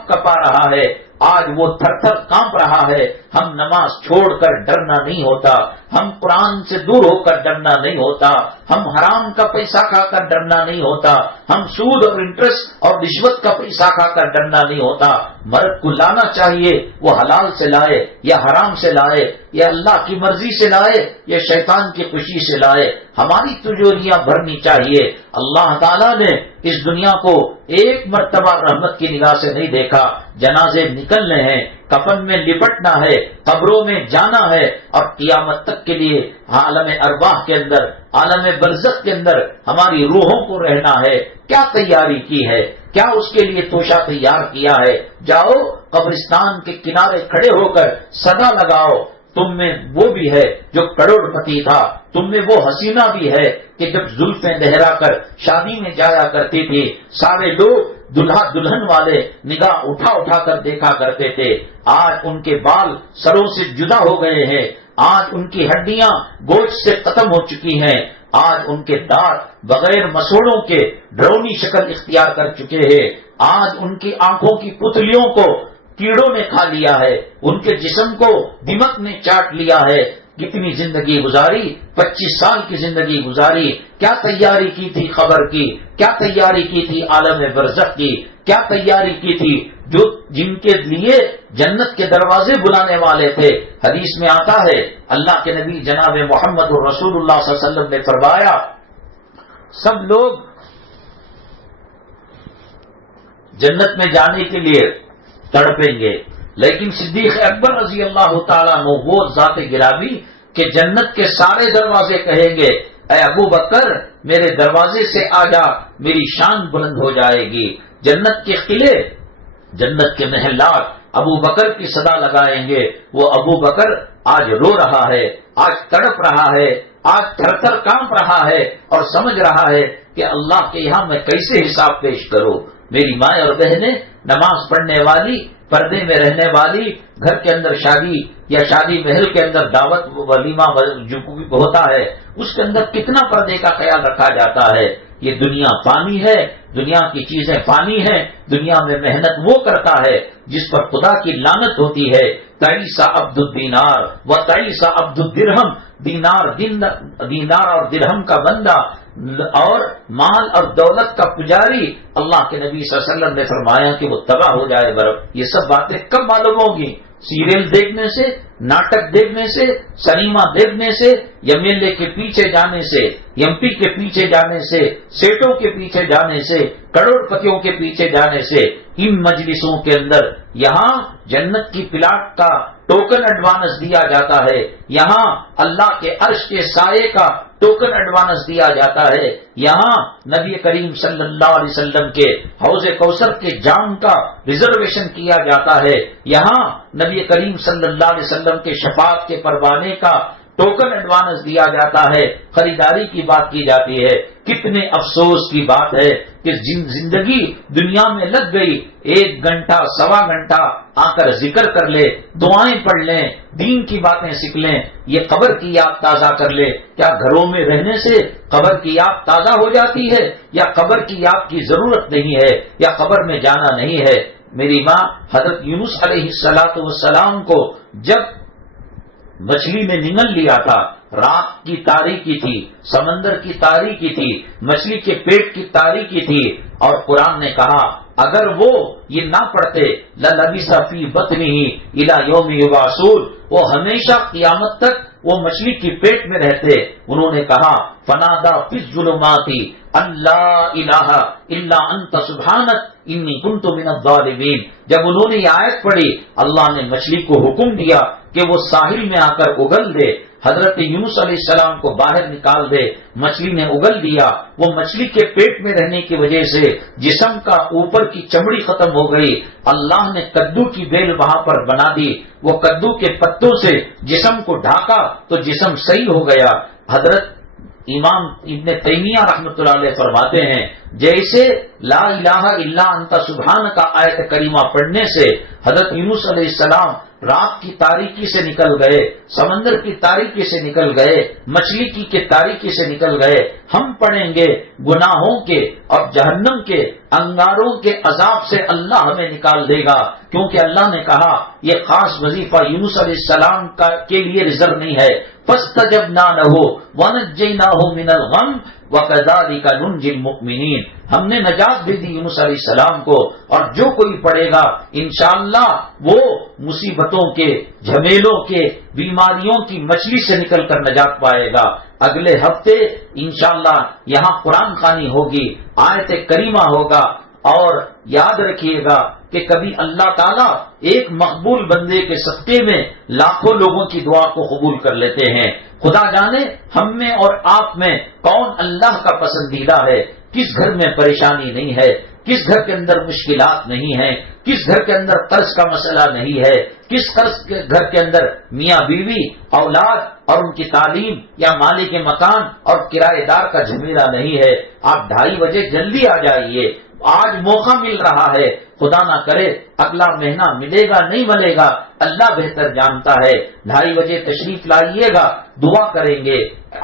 کپا رہا ہے، آج وہ تھر تھر کانپ رہا ہے۔ ہم نماز چھوڑ کر ڈرنا نہیں ہوتا، ہم قرآن سے دور ہو کر ڈرنا نہیں ہوتا، ہم حرام کا پیسہ کھا کر ڈرنا نہیں ہوتا، ہم سود اور انٹرسٹ اور رشوت کا پیسہ کھا کر ڈرنا نہیں ہوتا۔ مرد کو لانا چاہیے، وہ حلال سے لائے یا حرام سے لائے، یا اللہ کی مرضی سے لائے یا شیطان کی خوشی سے لائے، ہماری تجوریاں بھرنی چاہیے۔ اللہ تعالیٰ نے اس دنیا کو ایک مرتبہ رحمت کی نگاہ سے نہیں دیکھا۔ جنازے نکلنے ہیں، کفن میں لپٹنا ہے، قبروں میں جانا ہے، اور قیامت تک کے لیے عالم ارواح کے اندر، عالم برزخ کے اندر ہماری روحوں کو رہنا ہے۔ کیا تیاری کی ہے، کیا اس کے لیے توشہ تیار کیا ہے؟ جاؤ قبرستان کے کنارے کھڑے ہو کر صدا لگاؤ، تم میں وہ بھی ہے جو کروڑ پتی تھا، تم میں وہ حسینہ بھی ہے کہ جب زلفیں لہرا کر شادی میں جایا کرتی تھی، سارے لوگ دلہا دلہن والے نگاہ اٹھا اٹھا کر دیکھا کرتے تھے۔ آج ان کے بال سروں سے جدا ہو گئے ہیں، آج ان کی ہڈیاں گوشت سے ختم ہو چکی ہیں، آج ان کے دانت بغیر مسوڑوں کے ڈرونی شکل اختیار کر چکے ہیں، آج ان کی آنکھوں کی پتلیوں کو کیڑوں نے کھا لیا ہے، ان کے جسم کو دمک نے چاٹ لیا ہے۔ کتنی زندگی گزاری، 25 سال کی زندگی گزاری، کیا تیاری کی تھی خبر کی، کیا تیاری کی تھی عالم برزخ کی، کیا تیاری کی تھی جو جن کے لیے جنت کے دروازے بلانے والے تھے۔ حدیث میں آتا ہے اللہ کے نبی جناب محمد رسول اللہ صلی اللہ علیہ وسلم نے فرمایا سب لوگ جنت میں جانے کے لیے تڑپیں گے، لیکن صدیق اکبر رضی اللہ تعالیٰ عنہ وہ ذات گرامی کہ جنت کے سارے دروازے کہیں گے اے ابو بکر میرے دروازے سے آ جا، میری شان بلند ہو جائے گی۔ جنت کے قلعے، جنت کے محلات ابو بکر کی صدا لگائیں گے۔ وہ ابو بکر آج رو رہا ہے، آج تڑپ رہا ہے، آج تھر تھر کانپ رہا ہے اور سمجھ رہا ہے کہ اللہ کے یہاں میں کیسے حساب پیش کروں۔ میری مائیں اور بہنیں، نماز پڑھنے والی، پردے میں رہنے والی، گھر کے اندر شادی یا شادی محل کے اندر دعوت ولیمہ جو ہوتا ہے اس کے اندر کتنا پردے کا خیال رکھا جاتا ہے۔ یہ دنیا فانی ہے، دنیا کی چیزیں فانی ہیں، دنیا میں محنت وہ کرتا ہے جس پر خدا کی لعنت ہوتی ہے۔ تعیسا عبد الدینار و تعیسا عبد الدرہم، دینار اور درہم کا بندہ اور مال اور دولت کا پجاری۔ اللہ کے نبی صلی اللہ علیہ وسلم نے فرمایا کہ وہ تباہ ہو جائے برف۔ یہ سب باتیں کب معلوم ہوگی؟ سیریل دیکھنے سے، ناٹک دیکھنے سے، سنیما دیکھنے سے، ایم ایل اے کے پیچھے جانے سے، ایم پی کے پیچھے جانے سے، سیٹوں کے پیچھے جانے سے، کروڑ پتیوں کے پیچھے جانے سے۔ ان مجلسوں کے اندر یہاں جنت کی پلاٹ کا ٹوکن ایڈوانس دیا جاتا ہے، یہاں اللہ کے عرش کے سائے کا ٹوکن ایڈوانس دیا جاتا ہے، یہاں نبی کریم صلی اللہ علیہ وسلم کے حوض کوثر کے جام کا ریزرویشن کیا جاتا ہے، یہاں نبی کریم صلی اللہ علیہ وسلم کے شفاعت کے پروانے کا ٹوکن ایڈوانس دیا جاتا ہے، خریداری کی بات کی جاتی ہے۔ کتنے افسوس کی بات ہے کہ زندگی دنیا میں لگ گئی، 1 گھنٹہ 1.25 گھنٹہ آ کر ذکر کر لے، دعائیں پڑھ لیں، دین کی باتیں سیکھ لیں، یہ قبر کی یاد تازہ کر لے۔ کیا گھروں میں رہنے سے قبر کی یاد تازہ ہو جاتی ہے، یا قبر کی یاد کی ضرورت نہیں ہے، یا قبر میں جانا نہیں ہے؟ میری ماں حضرت یونس علیہ السلام کو جب مچھلی نے نگل لیا تھا، رات کی تاریکی تھی، سمندر کی تاریکی تھی، مچھلی کے پیٹ کی تاریکی تھی، اور قرآن نے کہا اگر وہ یہ نہ پڑھتے لَلَبِثَ فِي بَطْنِهِ إِلَى يَوْمِ يُبْعَثُونَ، وہ ہمیشہ قیامت تک وہ مچھلی کی پیٹ میں رہتے۔ انہوں نے کہا فَنَادَى فِي الظُّلُمَاتِ أَن لَّا إِلَٰهَ إِلَّا أَنتَ سُبْحَانَكَ إِنِّي كُنتُ مِنَ الظَّالِمِينَ۔ جب انہوں نے یہ آیت پڑھی، اللہ نے مچھلی کو حکم دیا کہ وہ ساحل میں آ کر اگل دے، حضرت یونس علیہ السلام کو باہر نکال دے۔ مچھلی نے اگل دیا، وہ مچھلی کے پیٹ میں رہنے کی وجہ سے جسم کا اوپر کی چمڑی ختم ہو گئی۔ اللہ نے کدو کی بیل وہاں پر بنا دی، وہ کدو کے پتوں سے جسم کو ڈھاکا تو جسم صحیح ہو گیا۔ حضرت امام ابن تیمیہ رحمۃ اللہ علیہ فرماتے ہیں جیسے لا الہ الا انت سبحانک کا آیت کریمہ پڑھنے سے حضرت یونس علیہ السلام رات کی تاریکی سے نکل گئے، سمندر کی تاریکی سے نکل گئے، مچھلی کی تاریکی سے نکل گئے، ہم پڑھیں گے گناہوں کے اور جہنم کے انگاروں کے عذاب سے اللہ ہمیں نکال دے گا، کیونکہ اللہ نے کہا یہ خاص وظیفہ یونس علیہ السلام کے لیے ریزرو نہیں ہے۔ فاستجبنا له ونجيناه من الغم وكذلك ننجي المؤمنين، ہم نے نجات بھی دی یونس علیہ السلام کو، اور جو کوئی پڑھے گا انشاءاللہ وہ مصیبتوں کے، جھمیلوں کے، بیماریوں کی مچھلی سے نکل کر نجات پائے گا۔ اگلے ہفتے انشاءاللہ یہاں قرآن خوانی ہوگی، آیت کریمہ ہوگا، اور یاد رکھیے گا کہ کبھی اللہ تعالیٰ ایک مقبول بندے کے صدقے میں لاکھوں لوگوں کی دعا کو قبول کر لیتے ہیں۔ خدا جانے ہم میں اور آپ میں کون اللہ کا پسندیدہ ہے، کس گھر میں پریشانی نہیں ہے، کس گھر کے اندر مشکلات نہیں ہیں، کس گھر کے اندر قرض کا مسئلہ نہیں ہے، کس گھر کے اندر میاں بیوی، اولاد اور ان کی تعلیم یا مالک مکان اور کرایہ دار کا جھمیلا نہیں ہے۔ آپ 2:30 بجے جلدی آ جائیے، آج موقع مل رہا ہے، خدا نہ کرے اگلا مہینہ ملے گا نہیں ملے گا، اللہ بہتر جانتا ہے۔ 2:30 بجے تشریف لائیے گا، دعا کریں گے،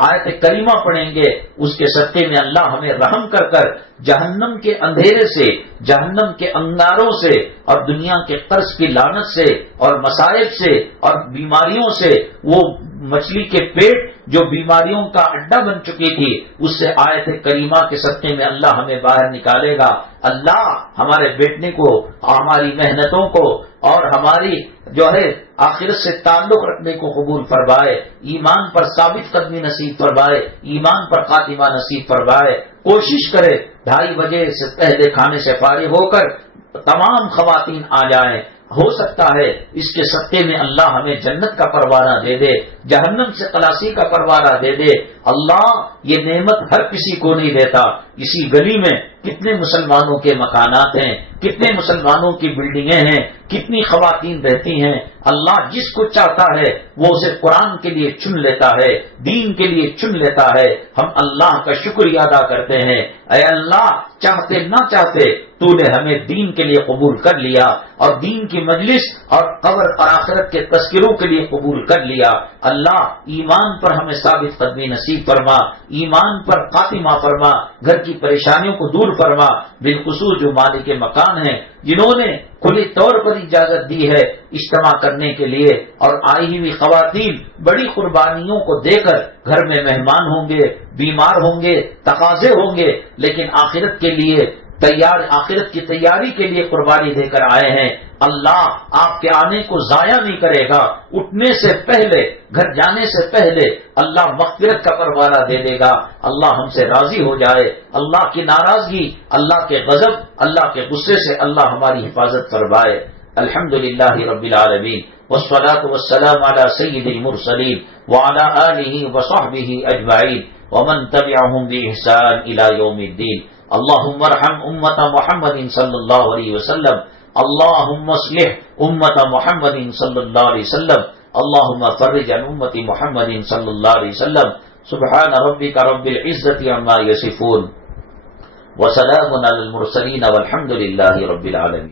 آیت کریمہ پڑھیں گے، اس کے صدقے میں اللہ ہمیں رحم کر کر جہنم کے اندھیرے سے، جہنم کے انگاروں سے اور دنیا کے قرض کی لعنت سے اور مصائب سے اور بیماریوں سے، وہ مچھلی کے پیٹ جو بیماریوں کا اڈا بن چکی تھی، اس سے آیت کریمہ کے صدقے میں اللہ ہمیں باہر نکالے گا۔ اللہ ہمارے بیٹنے کو، ہماری محنتوں کو اور ہماری جو ہے آخرت سے تعلق رکھنے کو قبول فرمائے، ایمان پر ثابت قدمی نصیب فرمائے، ایمان پر خاتمہ نصیب فرمائے۔ کوشش کرے 2:30 بجے سے پہلے کھانے سے فارغ ہو کر تمام خواتین آ جائیں، ہو سکتا ہے اس کے صدقے میں اللہ ہمیں جنت کا پروانہ دے دے، جہنم سے خلاصی کا پروانہ دے دے۔ اللہ یہ نعمت ہر کسی کو نہیں دیتا۔ اسی گلی میں کتنے مسلمانوں کے مکانات ہیں، کتنے مسلمانوں کی بلڈنگیں ہیں، کتنی خواتین رہتی ہیں۔ اللہ جس کو چاہتا ہے وہ اسے قرآن کے لیے چن لیتا ہے، دین کے لیے چن لیتا ہے۔ ہم اللہ کا شکریہ ادا کرتے ہیں، اے اللہ چاہتے نہ چاہتے تو نے ہمیں دین کے لیے قبول کر لیا، اور دین کی مجلس اور قبر اور آخرت کے تذکروں کے لیے قبول کر لیا۔ اللہ ایمان پر ہمیں ثابت قدمی نصیب فرما، ایمان پر خاتمہ فرما، گھر کی پریشانیوں کو دور فرما، بالخصوص جو مالک کے مکان ہیں جنہوں نے کھلی طور پر اجازت دی ہے اجتماع کرنے کے لیے، اور آئی ہوئی خواتین بڑی قربانیوں کو دے کر گھر میں مہمان ہوں گے، بیمار ہوں گے، تقاضے ہوں گے، لیکن آخرت کے لیے تیار، آخرت کی تیاری کے لیے قربانی دے کر آئے ہیں۔ اللہ آپ کے آنے کو ضائع نہیں کرے گا، اٹھنے سے پہلے، گھر جانے سے پہلے اللہ مغفرت کا پروانہ دے دے گا۔ اللہ ہم سے راضی ہو جائے، اللہ کی ناراضگی، اللہ کے غضب، اللہ کے غصے سے اللہ ہماری حفاظت فرمائے۔ الحمد للہ رب العالمین والصلاة والسلام علی سید المرسلین وعلی آلہ وصحبہ اجمعین ومن تبعهم بإحسان الى یوم الدین اللہم ارحم امت محمد صلی اللہ علیہ وسلم اللہم اصلح امت محمد صلی اللہ علیہ وسلم اللہم فرج عن امت محمد صلی اللہ علیہ وسلم سبحان ربک رب العزت عما یصفون وسلام علی المرسلین والحمد للہ رب العالمین.